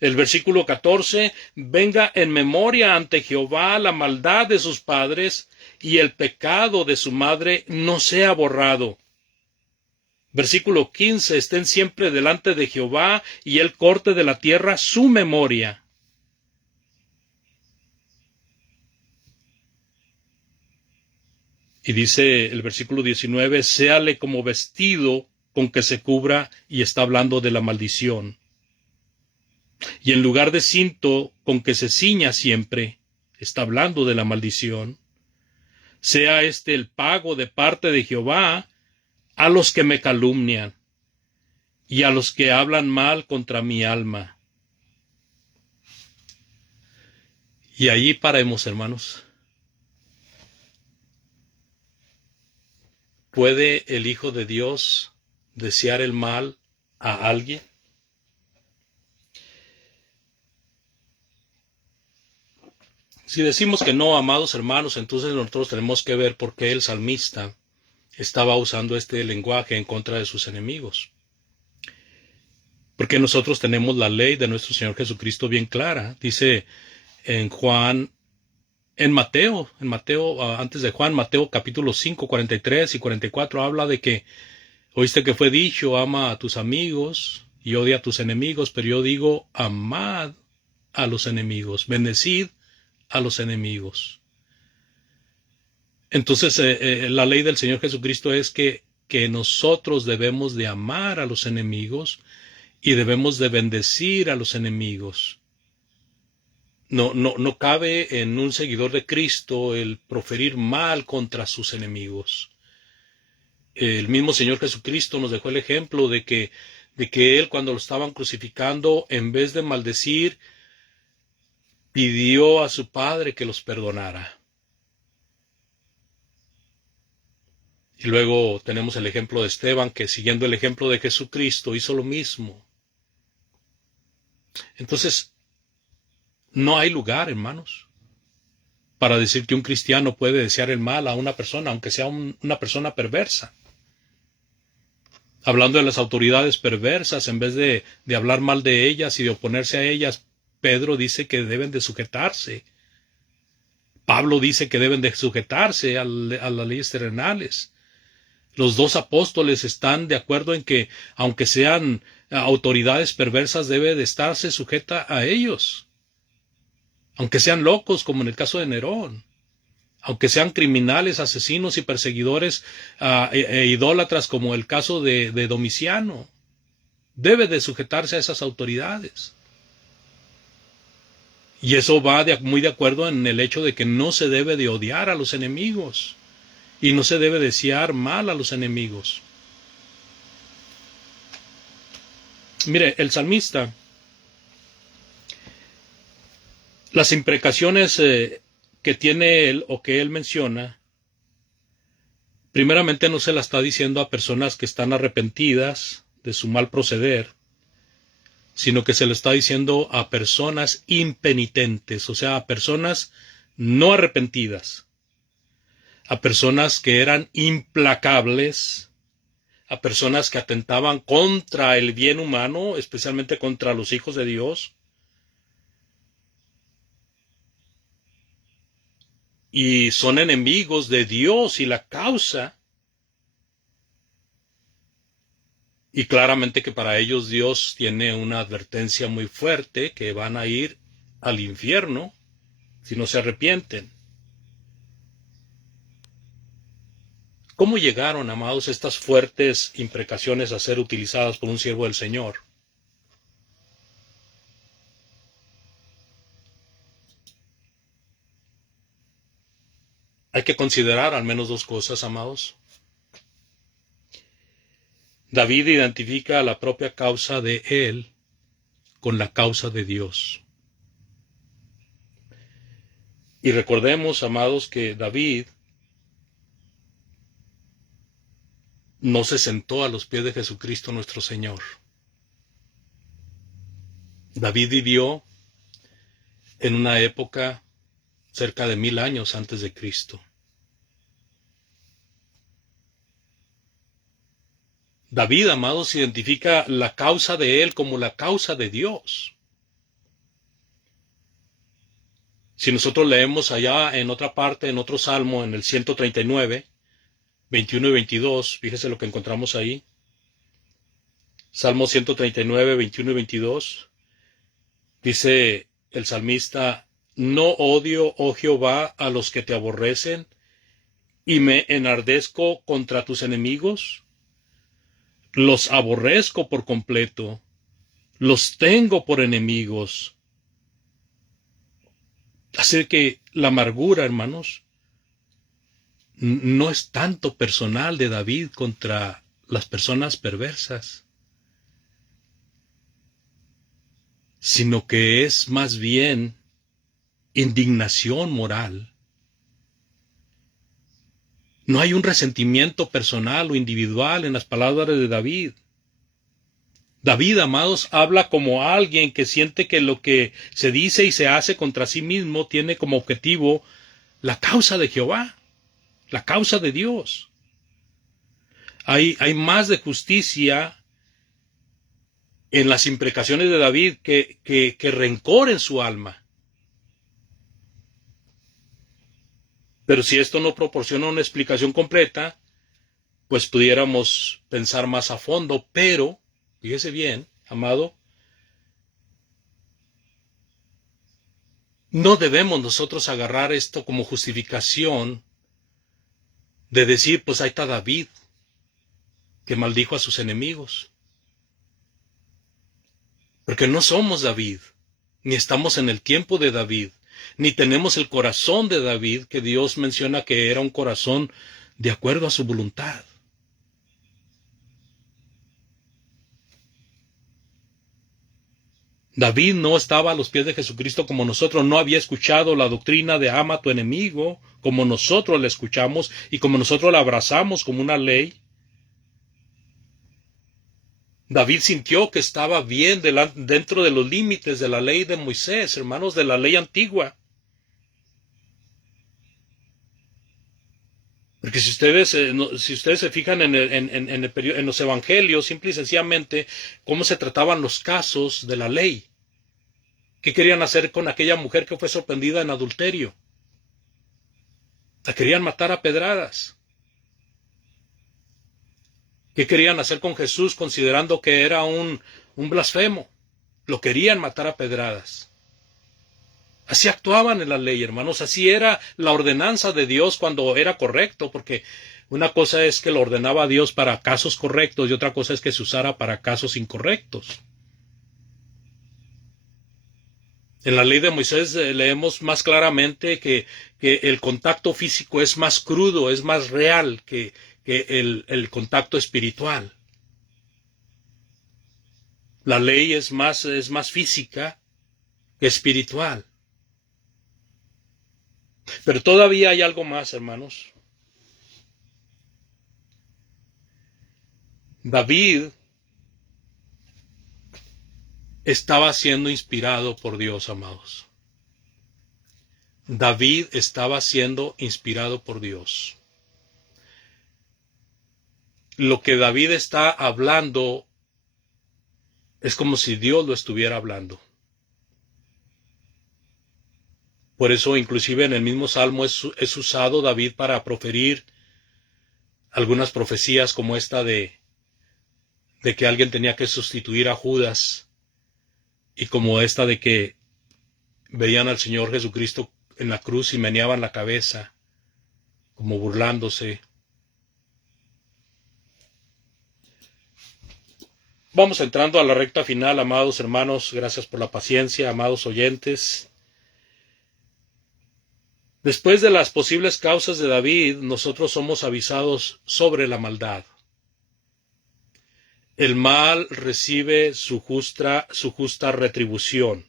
El versículo 14, venga en memoria ante Jehová la maldad de sus padres, y el pecado de su madre no sea borrado. Versículo 15, estén siempre delante de Jehová, y él corte de la tierra su memoria. Y dice el versículo 19, séale como vestido con que se cubra, y está hablando de la maldición. Y en lugar de cinto con que se ciña siempre, está hablando de la maldición. Sea este el pago de parte de Jehová a los que me calumnian y a los que hablan mal contra mi alma. Y allí paremos, hermanos. ¿Puede el Hijo de Dios desear el mal a alguien? Si decimos que no, amados hermanos, entonces nosotros tenemos que ver por qué el salmista estaba usando este lenguaje en contra de sus enemigos. Porque nosotros tenemos la ley de nuestro Señor Jesucristo bien clara. Dice en Mateo, antes de Juan, Mateo capítulo 5, 43 y 44, habla de que oíste que fue dicho, ama a tus amigos y odia a tus enemigos, pero yo digo, amad a los enemigos, bendecid a los enemigos. Entonces, la ley del Señor Jesucristo es que nosotros debemos de amar a los enemigos y debemos de bendecir a los enemigos. No cabe en un seguidor de Cristo el proferir mal contra sus enemigos. El mismo Señor Jesucristo nos dejó el ejemplo de que Él, cuando lo estaban crucificando, en vez de maldecir, pidió a su Padre que los perdonara. Y luego tenemos el ejemplo de Esteban, que siguiendo el ejemplo de Jesucristo hizo lo mismo. Entonces, no hay lugar, hermanos, para decir que un cristiano puede desear el mal a una persona, aunque sea una persona perversa. Hablando de las autoridades perversas, en vez de hablar mal de ellas y de oponerse a ellas, Pedro dice que deben de sujetarse. Pablo dice que deben de sujetarse a las leyes terrenales. Los dos apóstoles están de acuerdo en que, aunque sean autoridades perversas, debe de estarse sujeta a ellos. Aunque sean locos, como en el caso de Nerón. Aunque sean criminales, asesinos y perseguidores e idólatras, como el caso de Domiciano. Debe de sujetarse a esas autoridades. Y eso va muy de acuerdo en el hecho de que no se debe de odiar a los enemigos. Y no se debe desear mal a los enemigos. Mire, el salmista, las imprecaciones que tiene él o que él menciona, primeramente no se la está diciendo a personas que están arrepentidas de su mal proceder, sino que se lo está diciendo a personas impenitentes, o sea, a personas no arrepentidas, a personas que eran implacables, a personas que atentaban contra el bien humano, especialmente contra los hijos de Dios, y son enemigos de Dios y la causa, y claramente que para ellos Dios tiene una advertencia muy fuerte, que van a ir al infierno si no se arrepienten. ¿Cómo llegaron, amados, estas fuertes imprecaciones a ser utilizadas por un siervo del Señor? Hay que considerar al menos dos cosas, amados. David identifica la propia causa de él con la causa de Dios. Y recordemos, amados, que David no se sentó a los pies de Jesucristo nuestro Señor. David vivió en una época cerca de 1000 años antes de Cristo. David, amados, identifica la causa de él como la causa de Dios. Si nosotros leemos allá en otra parte, en otro salmo, en el 139, 21 y 22, fíjese lo que encontramos ahí. Salmo 139, 21 y 22. Dice el salmista: no odio, oh Jehová, a los que te aborrecen, y me enardezco contra tus enemigos. Los aborrezco por completo, los tengo por enemigos. Así que la amargura, hermanos, no es tanto personal de David contra las personas perversas, sino que es más bien indignación moral. No hay un resentimiento personal o individual en las palabras de David. David, amados, habla como alguien que siente que lo que se dice y se hace contra sí mismo tiene como objetivo la causa de Jehová, la causa de Dios. Hay más de justicia en las imprecaciones de David que rencor en su alma. Pero si esto no proporciona una explicación completa, pues pudiéramos pensar más a fondo. Pero, fíjese bien, amado, no debemos nosotros agarrar esto como justificación de decir, pues ahí está David, que maldijo a sus enemigos. Porque no somos David, ni estamos en el tiempo de David, ni tenemos el corazón de David, que Dios menciona que era un corazón de acuerdo a su voluntad. David no estaba a los pies de Jesucristo como nosotros, no había escuchado la doctrina de ama a tu enemigo como nosotros la escuchamos y como nosotros la abrazamos como una ley. David sintió que estaba bien dentro de los límites de la ley de Moisés, hermanos, de la ley antigua. Porque si ustedes se fijan en los evangelios, simple y sencillamente, cómo se trataban los casos de la ley. ¿Qué querían hacer con aquella mujer que fue sorprendida en adulterio? La querían matar a pedradas. ¿Qué querían hacer con Jesús considerando que era un blasfemo? Lo querían matar a pedradas. Así actuaban en la ley, hermanos. Así era la ordenanza de Dios cuando era correcto, porque una cosa es que lo ordenaba Dios para casos correctos y otra cosa es que se usara para casos incorrectos. En la ley de Moisés leemos más claramente que el contacto físico es más crudo, es más real que el contacto espiritual. La ley es más física que espiritual. Pero todavía hay algo más, hermanos. David estaba siendo inspirado por Dios, amados. David estaba siendo inspirado por Dios. Lo que David está hablando es como si Dios lo estuviera hablando. Por eso, inclusive en el mismo Salmo es usado David para proferir algunas profecías como esta de que alguien tenía que sustituir a Judas, y como esta de que veían al Señor Jesucristo en la cruz y meneaban la cabeza, como burlándose. Vamos entrando a la recta final, amados hermanos. Gracias por la paciencia, amados oyentes. Después de las posibles causas de David, nosotros somos avisados sobre la maldad. el mal recibe su justa retribución.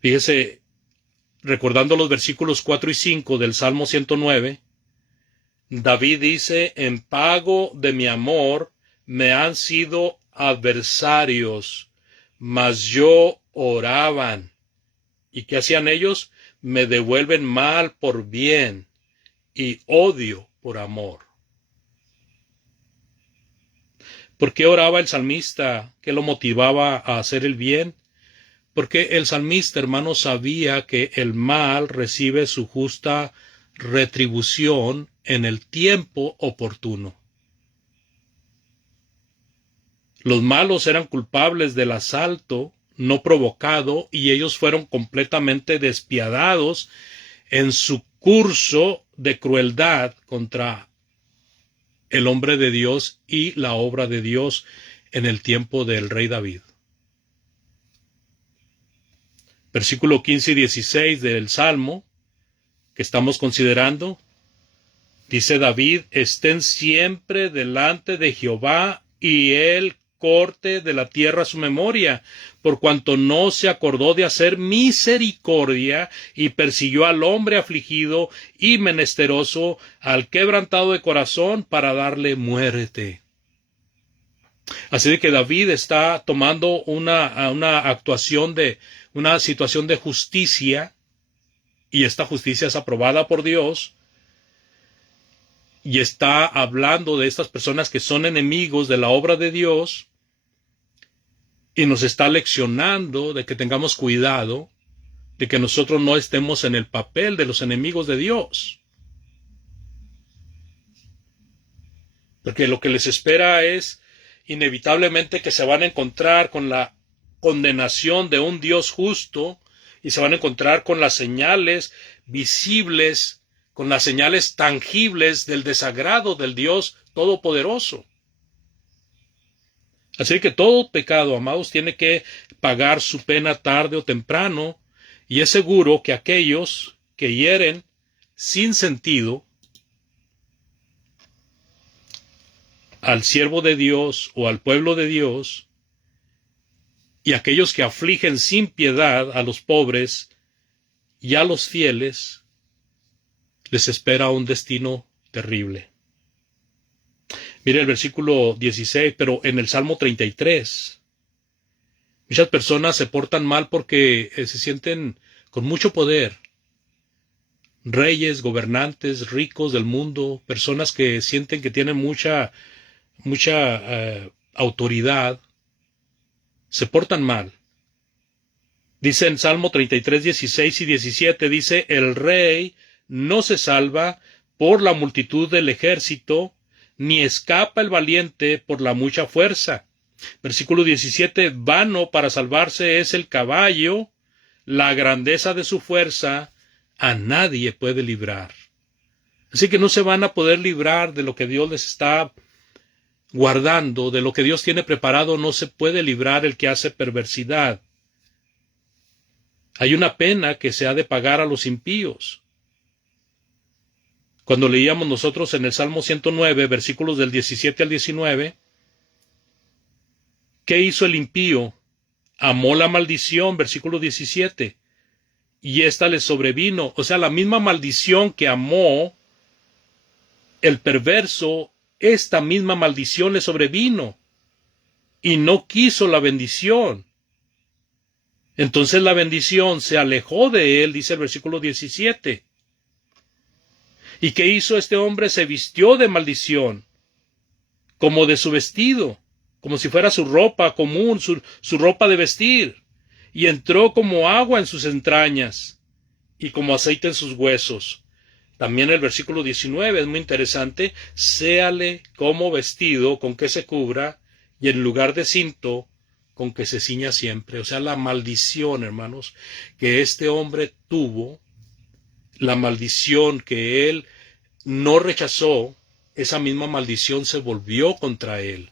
Fíjese, recordando los versículos 4 y 5 del Salmo 109, David dice, en pago de mi amor me han sido adversarios, mas yo oraban. ¿Y qué hacían ellos? Me devuelven mal por bien y odio por amor. ¿Por qué oraba el salmista? ¿Qué lo motivaba a hacer el bien? Porque el salmista, hermano, sabía que el mal recibe su justa retribución en el tiempo oportuno. Los malos eran culpables del asalto no provocado y ellos fueron completamente despiadados en su curso de crueldad contra el hombre de Dios y la obra de Dios en el tiempo del rey David. Versículo 15 y 16 del Salmo que estamos considerando, dice David, estén siempre delante de Jehová y él corte de la tierra su memoria, por cuanto no se acordó de hacer misericordia y persiguió al hombre afligido y menesteroso, al quebrantado de corazón, para darle muerte. Así de que David está tomando una actuación de una situación de justicia, y esta justicia es aprobada por Dios, y está hablando de estas personas que son enemigos de la obra de Dios, y nos está leccionando de que tengamos cuidado, de que nosotros no estemos en el papel de los enemigos de Dios. Porque lo que les espera es inevitablemente que se van a encontrar con la condenación de un Dios justo, y se van a encontrar con las señales visibles, con las señales tangibles del desagrado del Dios Todopoderoso. Así que todo pecado, amados, tiene que pagar su pena tarde o temprano, y es seguro que aquellos que hieren sin sentido al siervo de Dios o al pueblo de Dios, y aquellos que afligen sin piedad a los pobres y a los fieles, les espera un destino terrible. Mire el versículo 16, pero en el Salmo 33, muchas personas se portan mal porque se sienten con mucho poder. Reyes, gobernantes, ricos del mundo, personas que sienten que tienen mucha autoridad, se portan mal. Dice en Salmo 33, 16 y 17, dice, el rey no se salva por la multitud del ejército, ni escapa el valiente por la mucha fuerza. Versículo 17, vano para salvarse es el caballo, la grandeza de su fuerza a nadie puede librar. Así que no se van a poder librar de lo que Dios les está guardando, de lo que Dios tiene preparado. No se puede librar el que hace perversidad. Hay una pena que se ha de pagar a los impíos. Cuando leíamos nosotros en el Salmo 109, versículos del 17 al 19, ¿qué hizo el impío? Amó la maldición, versículo 17, y ésta le sobrevino. O sea, la misma maldición que amó el perverso, esta misma maldición le sobrevino, y no quiso la bendición. Entonces la bendición se alejó de él, dice el versículo 17. ¿Y qué hizo este hombre? Se vistió de maldición, como de su vestido, como si fuera su ropa común, su ropa de vestir, y entró como agua en sus entrañas, y como aceite en sus huesos. También el versículo 19 es muy interesante, séale como vestido con que se cubra, y en lugar de cinto, con que se ciña siempre. O sea, la maldición, hermanos, que este hombre tuvo, la maldición que él no rechazó, esa misma maldición se volvió contra él,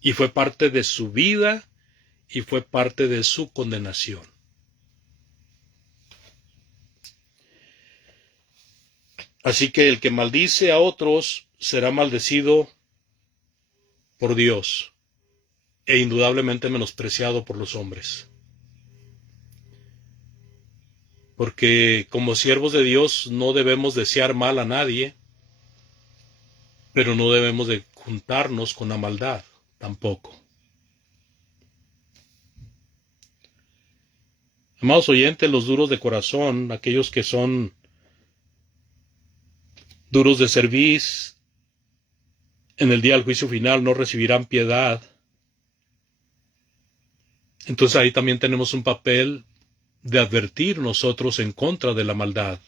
y fue parte de su vida, y fue parte de su condenación. Así que el que maldice a otros será maldecido por Dios e indudablemente menospreciado por los hombres. Porque como siervos de Dios no debemos desear mal a nadie, pero no debemos de juntarnos con la maldad tampoco. Amados oyentes, los duros de corazón, aquellos que son duros de cerviz, en el día del juicio final no recibirán piedad. Entonces ahí también tenemos un papel de advertir nosotros en contra de la maldad,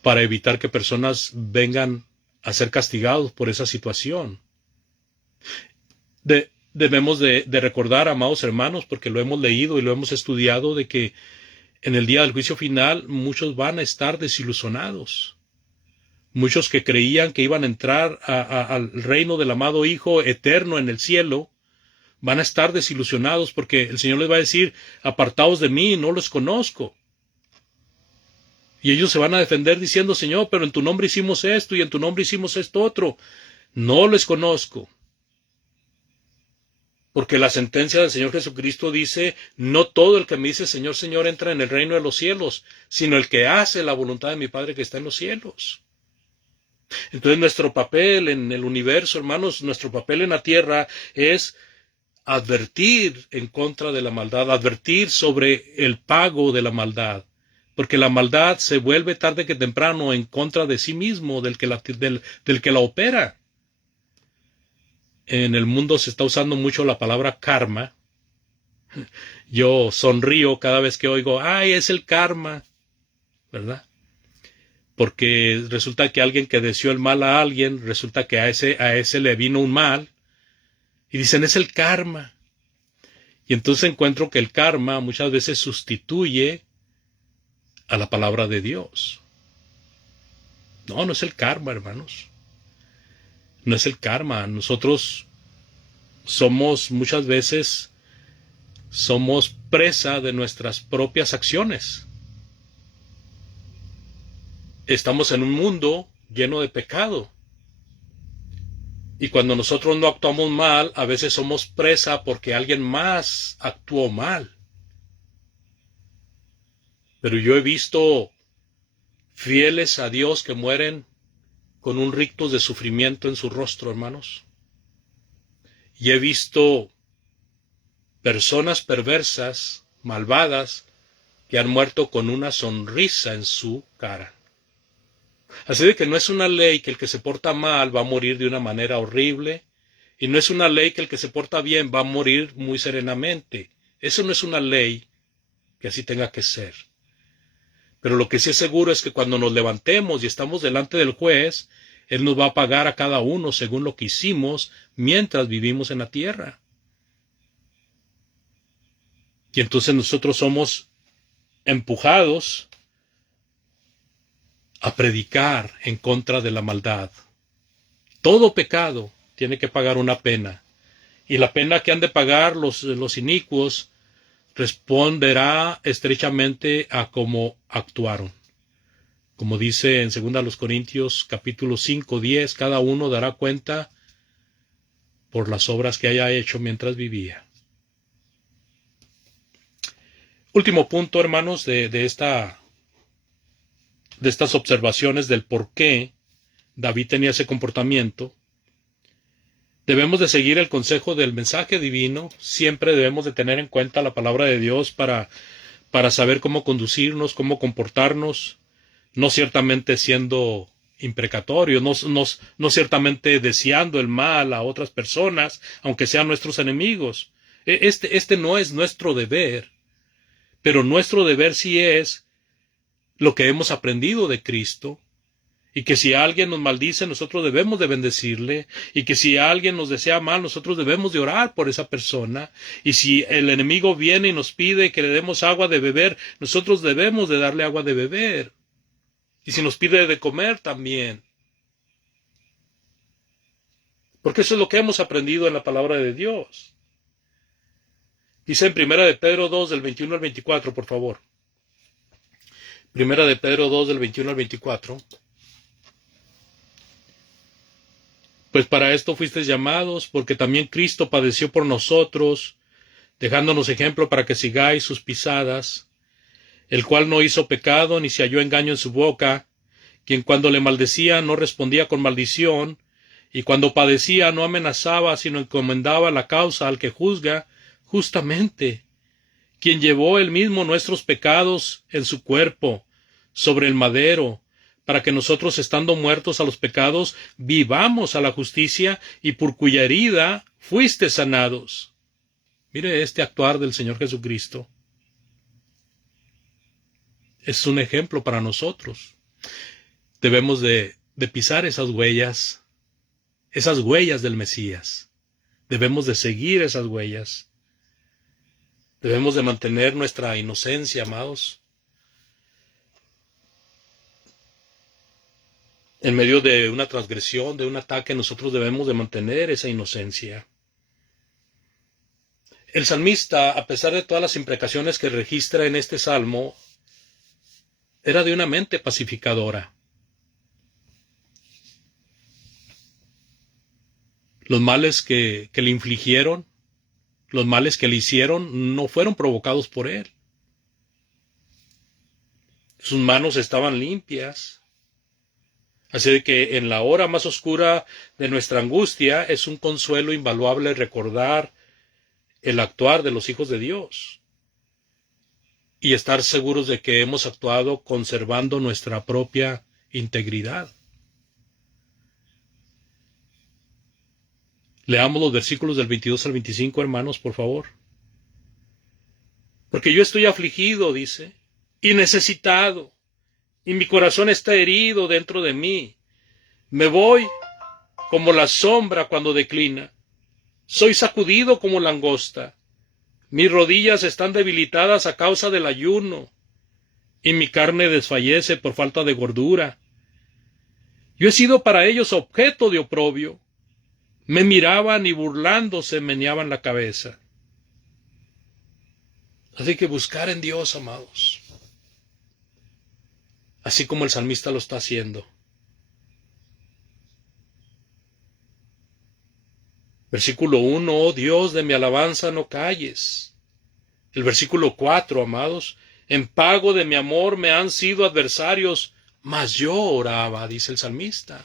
para evitar que personas vengan a ser castigados por esa situación. Debemos de recordar, amados hermanos, porque lo hemos leído y lo hemos estudiado, de que en el día del juicio final muchos van a estar desilusionados. Muchos que creían que iban a entrar al reino del amado Hijo eterno en el cielo, van a estar desilusionados porque el Señor les va a decir: apartaos de mí, no los conozco. Y ellos se van a defender diciendo: Señor, pero en tu nombre hicimos esto y en tu nombre hicimos esto otro. No les conozco. Porque la sentencia del Señor Jesucristo dice: no todo el que me dice Señor, Señor entra en el reino de los cielos, sino el que hace la voluntad de mi Padre que está en los cielos. Entonces nuestro papel en el universo, hermanos, nuestro papel en la tierra es advertir en contra de la maldad, advertir sobre el pago de la maldad, porque la maldad se vuelve tarde que temprano en contra de sí mismo, del que la opera. En el mundo se está usando mucho la palabra karma. Yo sonrío cada vez que oigo: ¡ay, es el karma! ¿Verdad? Porque resulta que alguien que deseó el mal a alguien, resulta que a ese le vino un mal, y dicen: es el karma. Y entonces encuentro que el karma muchas veces sustituye a la palabra de Dios. No, no es el karma, hermanos. No es el karma. Nosotros muchas veces somos presa de nuestras propias acciones. Estamos en un mundo lleno de pecado. Y cuando nosotros no actuamos mal, a veces somos presa porque alguien más actuó mal. Pero yo he visto fieles a Dios que mueren con un rictus de sufrimiento en su rostro, hermanos. Y he visto personas perversas, malvadas, que han muerto con una sonrisa en su cara. Así de que no es una ley que el que se porta mal va a morir de una manera horrible, y no es una ley que el que se porta bien va a morir muy serenamente. Eso no es una ley que así tenga que ser. Pero lo que sí es seguro es que cuando nos levantemos y estamos delante del juez, Él nos va a pagar a cada uno según lo que hicimos mientras vivimos en la tierra. Y entonces nosotros somos empujados a predicar en contra de la maldad. Todo pecado tiene que pagar una pena. Y la pena que han de pagar los inicuos responderá estrechamente a cómo actuaron. Como dice en 2 Corintios capítulo 5, 10, cada uno dará cuenta por las obras que haya hecho mientras vivía. Último punto, hermanos, de estas observaciones del por qué David tenía ese comportamiento. Debemos de seguir el consejo del mensaje divino. Siempre debemos de tener en cuenta la palabra de Dios para saber cómo conducirnos, cómo comportarnos, no ciertamente siendo imprecatorio, no ciertamente deseando el mal a otras personas, aunque sean nuestros enemigos. Este no es nuestro deber, pero nuestro deber sí es lo que hemos aprendido de Cristo, y que si alguien nos maldice, nosotros debemos de bendecirle, y que si alguien nos desea mal, nosotros debemos de orar por esa persona, y si el enemigo viene y nos pide que le demos agua de beber, nosotros debemos de darle agua de beber, y si nos pide de comer también, porque eso es lo que hemos aprendido en la palabra de Dios. Dice en 1 de Pedro 2, del 21 al 24, por favor. 1 de Pedro 2, del 21 al 24. Pues para esto fuisteis llamados, porque también Cristo padeció por nosotros, dejándonos ejemplo para que sigáis sus pisadas, el cual no hizo pecado, ni se halló engaño en su boca, quien cuando le maldecía no respondía con maldición, y cuando padecía no amenazaba, sino encomendaba la causa al que juzga justamente, quien llevó él mismo nuestros pecados en su cuerpo, sobre el madero, para que nosotros, estando muertos a los pecados, vivamos a la justicia, y por cuya herida fuiste sanados. Mire este actuar del Señor Jesucristo. Es un ejemplo para nosotros. Debemos de pisar esas huellas del Mesías. Debemos de seguir esas huellas. Debemos de mantener nuestra inocencia, amados. En medio de una transgresión, de un ataque, nosotros debemos de mantener esa inocencia. El salmista, a pesar de todas las imprecaciones que registra en este salmo, era de una mente pacificadora. Los males que le infligieron, los males que le hicieron, no fueron provocados por él. Sus manos estaban limpias. Así de que en la hora más oscura de nuestra angustia es un consuelo invaluable recordar el actuar de los hijos de Dios y estar seguros de que hemos actuado conservando nuestra propia integridad. Leamos los versículos del 22 al 25, hermanos, por favor. Porque yo estoy afligido, dice, y necesitado, y mi corazón está herido dentro de mí. Me voy como la sombra cuando declina. Soy sacudido como langosta. Mis rodillas están debilitadas a causa del ayuno, y mi carne desfallece por falta de gordura. Yo he sido para ellos objeto de oprobio. Me miraban y burlándose meneaban la cabeza. Así que buscar en Dios, amados, así como el salmista lo está haciendo. Versículo 1, oh Dios de mi alabanza, no calles. El versículo 4, amados, en pago de mi amor me han sido adversarios, mas yo oraba, dice el salmista.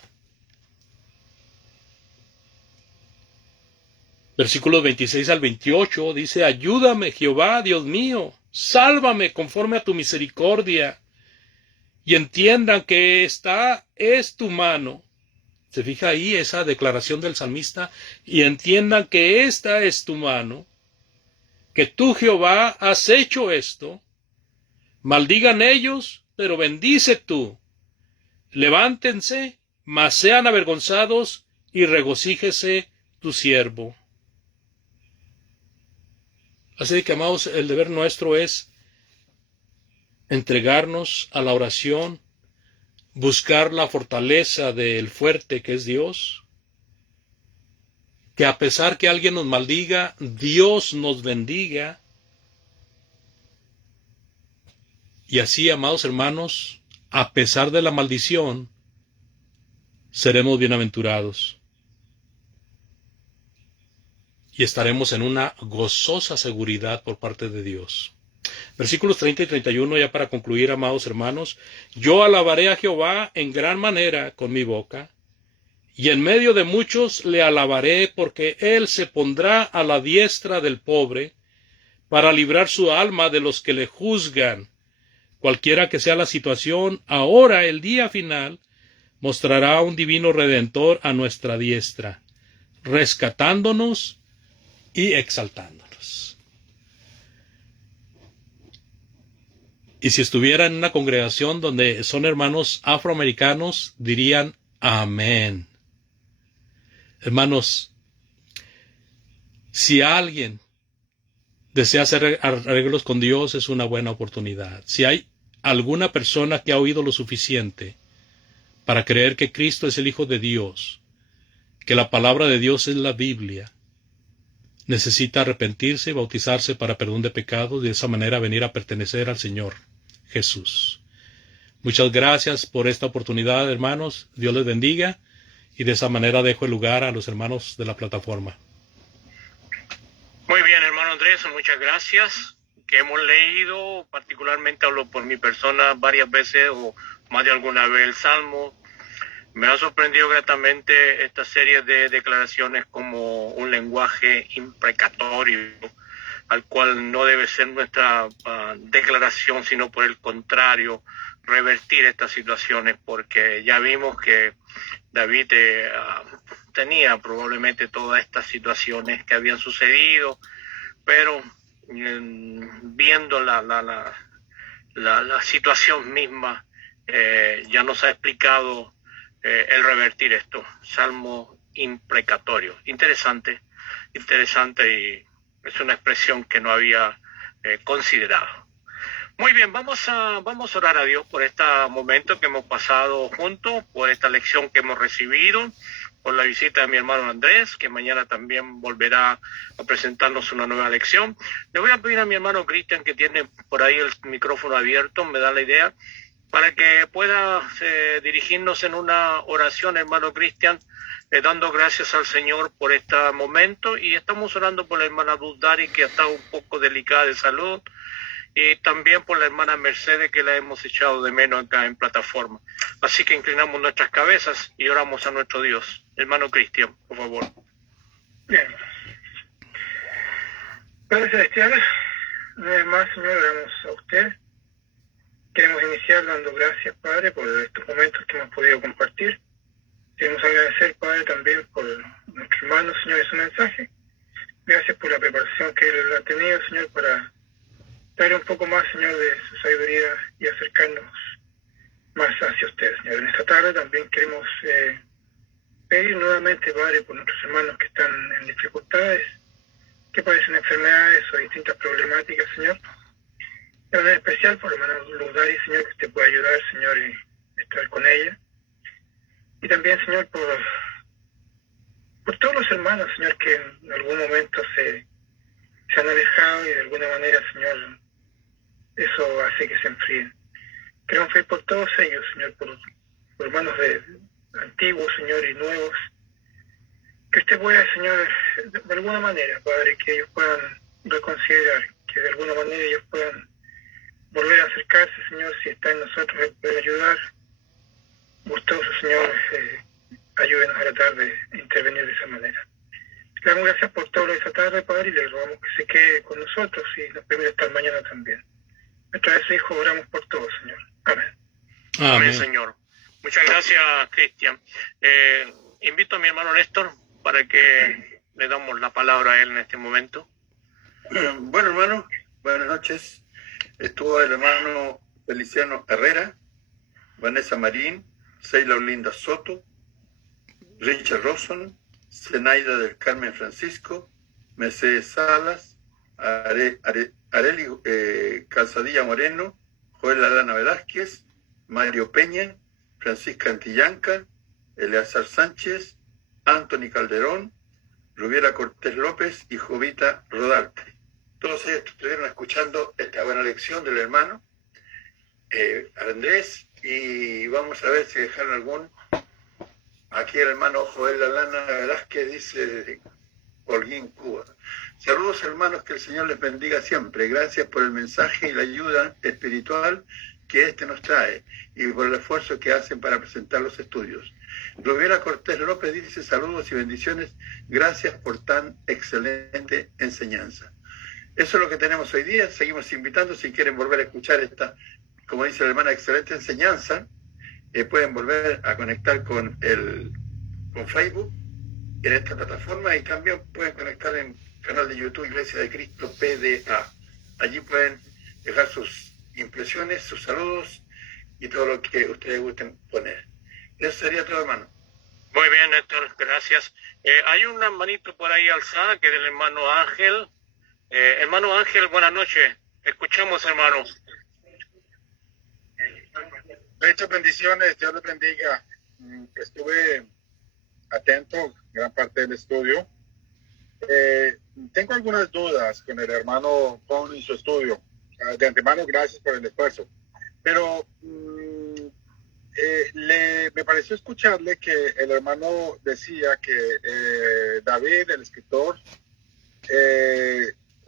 Versículos 26 al 28 dice, ayúdame, Jehová, Dios mío, sálvame conforme a tu misericordia, y entiendan que esta es tu mano. Se fija ahí esa declaración del salmista, y entiendan que esta es tu mano, que tú, Jehová, has hecho esto. Maldigan ellos, pero bendice tú. Levántense, mas sean avergonzados, y regocíjese tu siervo. Así que, amados, el deber nuestro es entregarnos a la oración, buscar la fortaleza del fuerte que es Dios, que a pesar que alguien nos maldiga, Dios nos bendiga. Y así, amados hermanos, a pesar de la maldición, seremos bienaventurados. Y estaremos en una gozosa seguridad por parte de Dios. Versículos 30 y 31, ya para concluir, amados hermanos. Yo alabaré a Jehová en gran manera con mi boca, y en medio de muchos le alabaré, porque él se pondrá a la diestra del pobre, para librar su alma de los que le juzgan. Cualquiera que sea la situación, ahora el día final mostrará un divino Redentor a nuestra diestra, rescatándonos y exaltándonos. Y si estuviera en una congregación donde son hermanos afroamericanos, dirían amén. Hermanos, si alguien desea hacer arreglos con Dios, es una buena oportunidad. Si hay alguna persona que ha oído lo suficiente para creer que Cristo es el Hijo de Dios, que la palabra de Dios es la Biblia, necesita arrepentirse y bautizarse para perdón de pecados y de esa manera venir a pertenecer al Señor Jesús. Muchas gracias por esta oportunidad, hermanos. Dios les bendiga y de esa manera dejo el lugar a los hermanos de la plataforma. Muy bien, hermano Andrés, muchas gracias. Que hemos leído, particularmente hablo por mi persona varias veces o más de alguna vez el Salmo. Me ha sorprendido gratamente esta serie de declaraciones como un lenguaje imprecatorio, al cual no debe ser nuestra declaración, sino por el contrario, revertir estas situaciones, porque ya vimos que David tenía probablemente todas estas situaciones que habían sucedido, pero viendo la situación misma, ya nos ha explicado el revertir esto. Salmo imprecatorio. Interesante y es una expresión que no había considerado. Muy bien, vamos a orar a Dios por este momento que hemos pasado juntos, por esta lección que hemos recibido, por la visita de mi hermano Andrés, que mañana también volverá a presentarnos una nueva lección. Le voy a pedir a mi hermano Cristian, que tiene por ahí el micrófono abierto, me da la idea, para que pueda dirigirnos en una oración, hermano Cristian, dando gracias al Señor por este momento. Y estamos orando por la hermana Dudari, que está un poco delicada de salud, y también por la hermana Mercedes, que la hemos echado de menos acá en plataforma. Así que inclinamos nuestras cabezas y oramos a nuestro Dios. Hermano Cristian, por favor. Bien. Padre Celestial, una vez más, Señor, oramos a usted. Queremos iniciar dando gracias, Padre, por estos momentos que hemos podido compartir. Queremos agradecer, Padre, también por nuestro hermano, Señor, y su mensaje. Gracias por la preparación que él ha tenido, Señor, para dar un poco más, Señor, de su sabiduría y acercarnos más hacia usted, Señor. En esta tarde también queremos pedir nuevamente, Padre, por nuestros hermanos que están en dificultades, que padecen enfermedades o distintas problemáticas, Señor. De manera especial por la hermana Luzari, Señor, que usted pueda ayudar, Señor, y estar con ella. Y también, Señor, por todos los hermanos, Señor, que en algún momento se han alejado y de alguna manera, Señor, eso hace que se enfríen. Queremos pedir por todos ellos, Señor, por hermanos antiguos, Señor, y nuevos, que usted pueda, Señor, de alguna manera, Padre, que ellos puedan reconsiderar, que de alguna manera ellos puedan volver a acercarse, Señor, si está en nosotros el poder ayudar. Gustoso, Señor, ayúdenos a tratar de intervenir de esa manera. Le damos gracias por todo lo de esta tarde, Padre, y le rogamos que se quede con nosotros y nos permita estar mañana también. A través de su Hijo oramos por todos, Señor. Amén. Amén, Señor. Muchas gracias, Cristian. Invito a mi hermano Néstor para que le damos la palabra a él en este momento. Bueno, hermano, buenas noches. Estuvo el hermano Feliciano Herrera, Vanessa Marín, Seila Olinda Soto, Richard Rosson, Zenaida del Carmen Francisco, Mercedes Salas, Areli Calzadilla Moreno, Joel Alana Velázquez, Mario Peña, Francisca Antillanca, Eleazar Sánchez, Anthony Calderón, Rubiera Cortés López y Jovita Rodarte. Todos ellos estuvieron escuchando esta buena lección del hermano Andrés, y vamos a ver si dejaron algún. Aquí el hermano Joel Alana Velázquez dice desde Holguín, Cuba. Saludos, hermanos, que el Señor les bendiga siempre. Gracias por el mensaje y la ayuda espiritual que nos trae y por el esfuerzo que hacen para presentar los estudios. Rubiera Cortés López dice saludos y bendiciones. Gracias por tan excelente enseñanza. Eso es lo que tenemos hoy día. Seguimos invitando, si quieren volver a escuchar esta, como dice la hermana, excelente enseñanza, pueden volver a conectar con Facebook en esta plataforma, y también pueden conectar en el canal de YouTube Iglesia de Cristo PDA. Allí pueden dejar sus impresiones, sus saludos y todo lo que ustedes gusten poner. Eso sería todo, hermano. Muy bien, Néstor, gracias. Hay un hermanito por ahí alzada, que es del hermano Ángel. Hermano Ángel, buenas noches. Escuchamos, hermano. Muchas bendiciones, Dios les bendiga. Estuve atento gran parte del estudio. Tengo algunas dudas con el hermano Pon y su estudio. De antemano, gracias por el esfuerzo. Pero me pareció escucharle que el hermano decía que David, el escritor,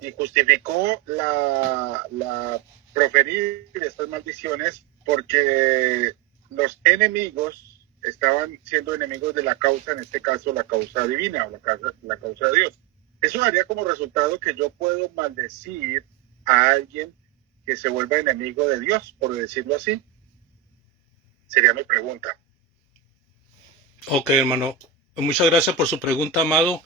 y justificó la proferir estas maldiciones porque los enemigos estaban siendo enemigos de la causa, en este caso la causa divina o la causa de Dios. Eso daría como resultado que yo puedo maldecir a alguien que se vuelva enemigo de Dios, por decirlo así. Sería mi pregunta. Ok, hermano. Muchas gracias por su pregunta, amado.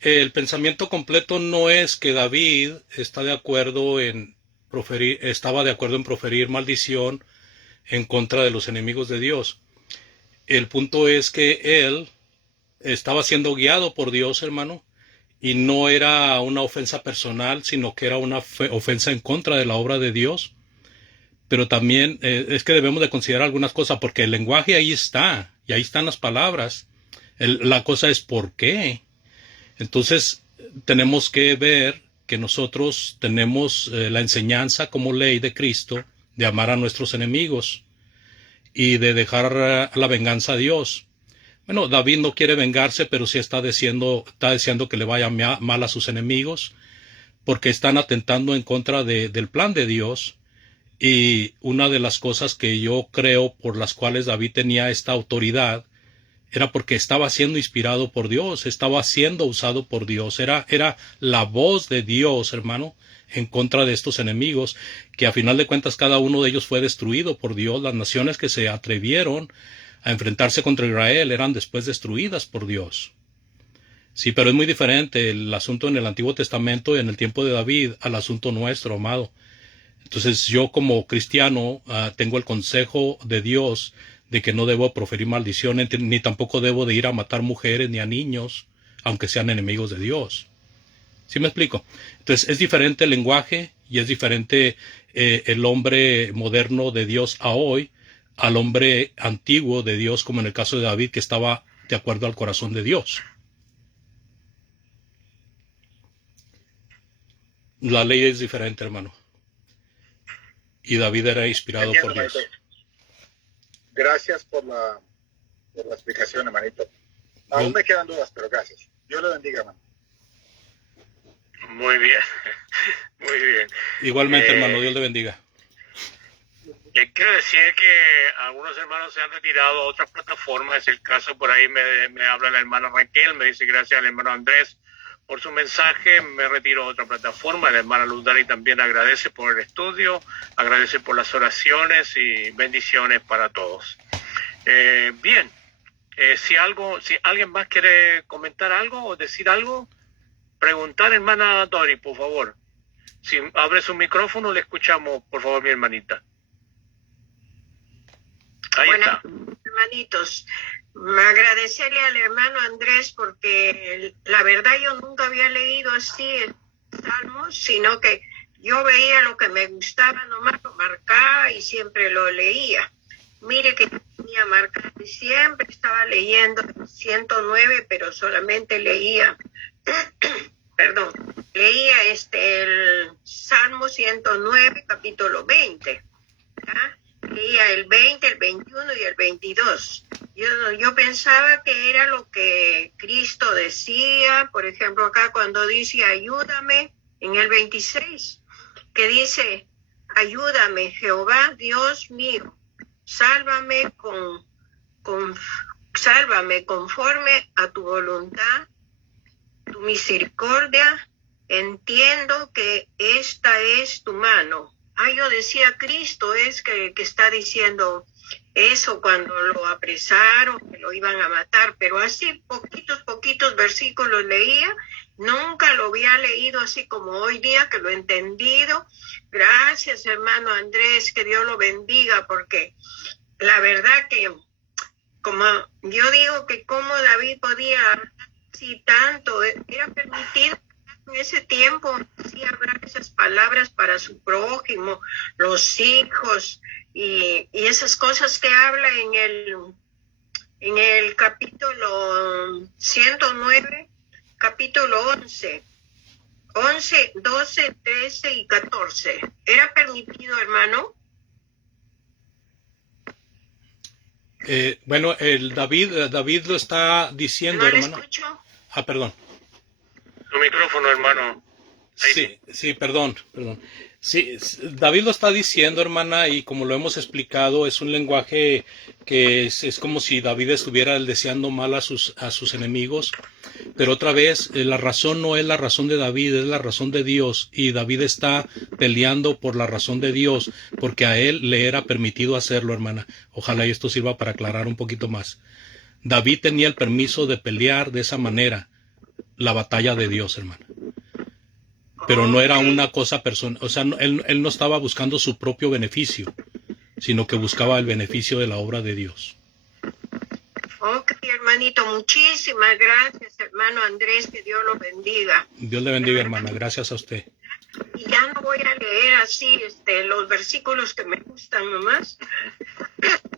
El pensamiento completo no es que David estaba de acuerdo en proferir maldición en contra de los enemigos de Dios. El punto es que él estaba siendo guiado por Dios, hermano, y no era una ofensa personal, sino que era una ofensa en contra de la obra de Dios. Pero también es que debemos de considerar algunas cosas, porque el lenguaje ahí está, y ahí están las palabras. La cosa es ¿por qué? Entonces tenemos que ver que nosotros tenemos la enseñanza como ley de Cristo de amar a nuestros enemigos y de dejar la venganza a Dios. Bueno, David no quiere vengarse, pero sí está deseando que le vaya mal a sus enemigos, porque están atentando en contra del plan de Dios. Y una de las cosas que yo creo por las cuales David tenía esta autoridad era porque estaba siendo inspirado por Dios, estaba siendo usado por Dios, era la voz de Dios, hermano, en contra de estos enemigos, que a final de cuentas cada uno de ellos fue destruido por Dios. Las naciones que se atrevieron a enfrentarse contra Israel eran después destruidas por Dios. Sí, pero es muy diferente el asunto en el Antiguo Testamento, en el tiempo de David, al asunto nuestro, amado. Entonces yo como cristiano tengo el consejo de Dios de que no debo proferir maldiciones, ni tampoco debo de ir a matar mujeres ni a niños, aunque sean enemigos de Dios. ¿Sí me explico? Entonces es diferente el lenguaje y es diferente el hombre moderno de Dios a hoy al hombre antiguo de Dios, como en el caso de David, que estaba de acuerdo al corazón de Dios. La ley es diferente, hermano. Y David era inspirado por Dios. Hermanito. Gracias por la explicación, hermanito. Aún me quedan dudas, pero gracias. Dios le bendiga, hermano. Muy bien, muy bien. Igualmente, hermano, Dios le bendiga. Quiero decir que algunos hermanos se han retirado a otras plataformas. Es el caso, por ahí me habla la hermana Raquel, me dice gracias al hermano Andrés por su mensaje, me retiro a otra plataforma. La hermana Luz Dari también agradece por el estudio, agradece por las oraciones y bendiciones para todos. Bien, si alguien más quiere comentar algo o decir algo, preguntar, hermana Dori, por favor. Si abre su micrófono, le escuchamos, por favor, mi hermanita. Ahí Buenas, está. hermanitos. Agradecerle al hermano Andrés porque la verdad yo nunca había leído así el Salmos, sino que yo veía lo que me gustaba, nomás lo marcaba y siempre lo leía. Mire que tenía marcado y siempre estaba leyendo 109, pero solamente leía, leía el Salmo 109, capítulo 20, ¿ya? Leía el 20, el 21 y el 22. Yo pensaba que era lo que Cristo decía, por ejemplo, acá cuando dice ayúdame, en el 26, que dice ayúdame, Jehová, Dios mío, sálvame sálvame conforme a tu voluntad, tu misericordia, entiendo que esta es tu mano. Yo decía, Cristo es que está diciendo eso cuando lo apresaron, que lo iban a matar, pero así poquitos versículos leía, nunca lo había leído así como hoy día, que lo he entendido. Gracias, hermano Andrés, que Dios lo bendiga, porque la verdad que, como yo digo que como David podía así tanto, era permitido en ese tiempo sí hablar esas palabras para su prójimo, los hijos y esas cosas que habla en el capítulo 109, capítulo 11, 12, 13 y 14. ¿Era permitido, hermano? Bueno, David lo está diciendo, ¿No le hermano. escucho? Perdón. Tu micrófono, hermano. Ahí Sí, perdón. Sí, David lo está diciendo, hermana, y como lo hemos explicado, es un lenguaje que es como si David estuviera deseando mal a sus enemigos, pero otra vez, la razón no es la razón de David, es la razón de Dios, y David está peleando por la razón de Dios, porque a él le era permitido hacerlo, hermana. Ojalá esto sirva para aclarar un poquito más. David tenía el permiso de pelear de esa manera la batalla de Dios, hermana. Pero no era una cosa personal, o sea, él no estaba buscando su propio beneficio, sino que buscaba el beneficio de la obra de Dios. Ok, hermanito, muchísimas gracias, hermano Andrés, que Dios lo bendiga. Dios le bendiga, hermana, gracias a usted. Y ya no voy a leer así los versículos que me gustan nomás,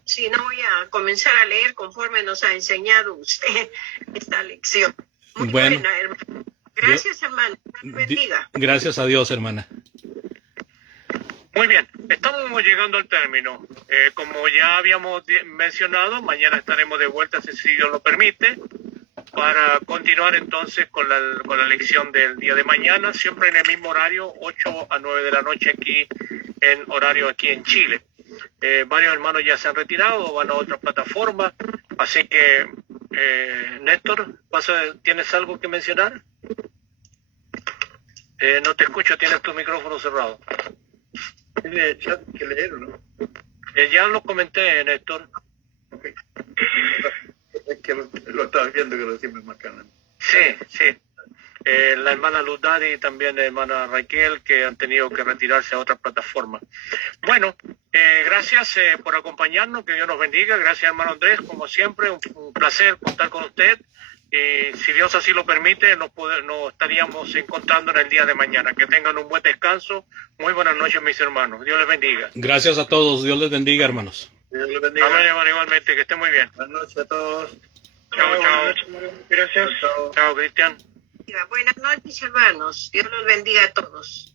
sino voy a comenzar a leer conforme nos ha enseñado usted esta lección. Muy Bueno, buena, hermano. Gracias, hermano. Dios bendiga. Gracias a Dios, hermana. Muy bien, estamos llegando al término. Como ya habíamos mencionado, mañana estaremos de vuelta, si Dios lo permite, para continuar entonces con la lección del día de mañana, siempre en el mismo horario, 8 a 9 de la noche aquí en Chile. Varios hermanos ya se han retirado, van a otra plataforma, así que, Néstor, ¿tienes algo que mencionar? No te escucho, tienes tu micrófono cerrado. Tiene el chat que leer, ¿no? Ya lo comenté, Néstor. Okay. Es que lo estaba viendo que lo siempre marcan. Sí. La hermana Luz Dadi y también la hermana Raquel, que han tenido que retirarse a otra plataforma. Bueno, gracias por acompañarnos, que Dios nos bendiga. Gracias, hermano Andrés, como siempre, un placer contar con usted. Si Dios así lo permite, nos estaríamos encontrando en el día de mañana. Que tengan un buen descanso. Muy buenas noches, mis hermanos. Dios les bendiga. Gracias a todos. Dios les bendiga, hermanos. Dios les bendiga. Amén, hermano, igualmente. Que estén muy bien. Buenas noches a todos. Chao. Gracias. Chao, Cristian. Buenas noches, hermanos. Dios los bendiga a todos.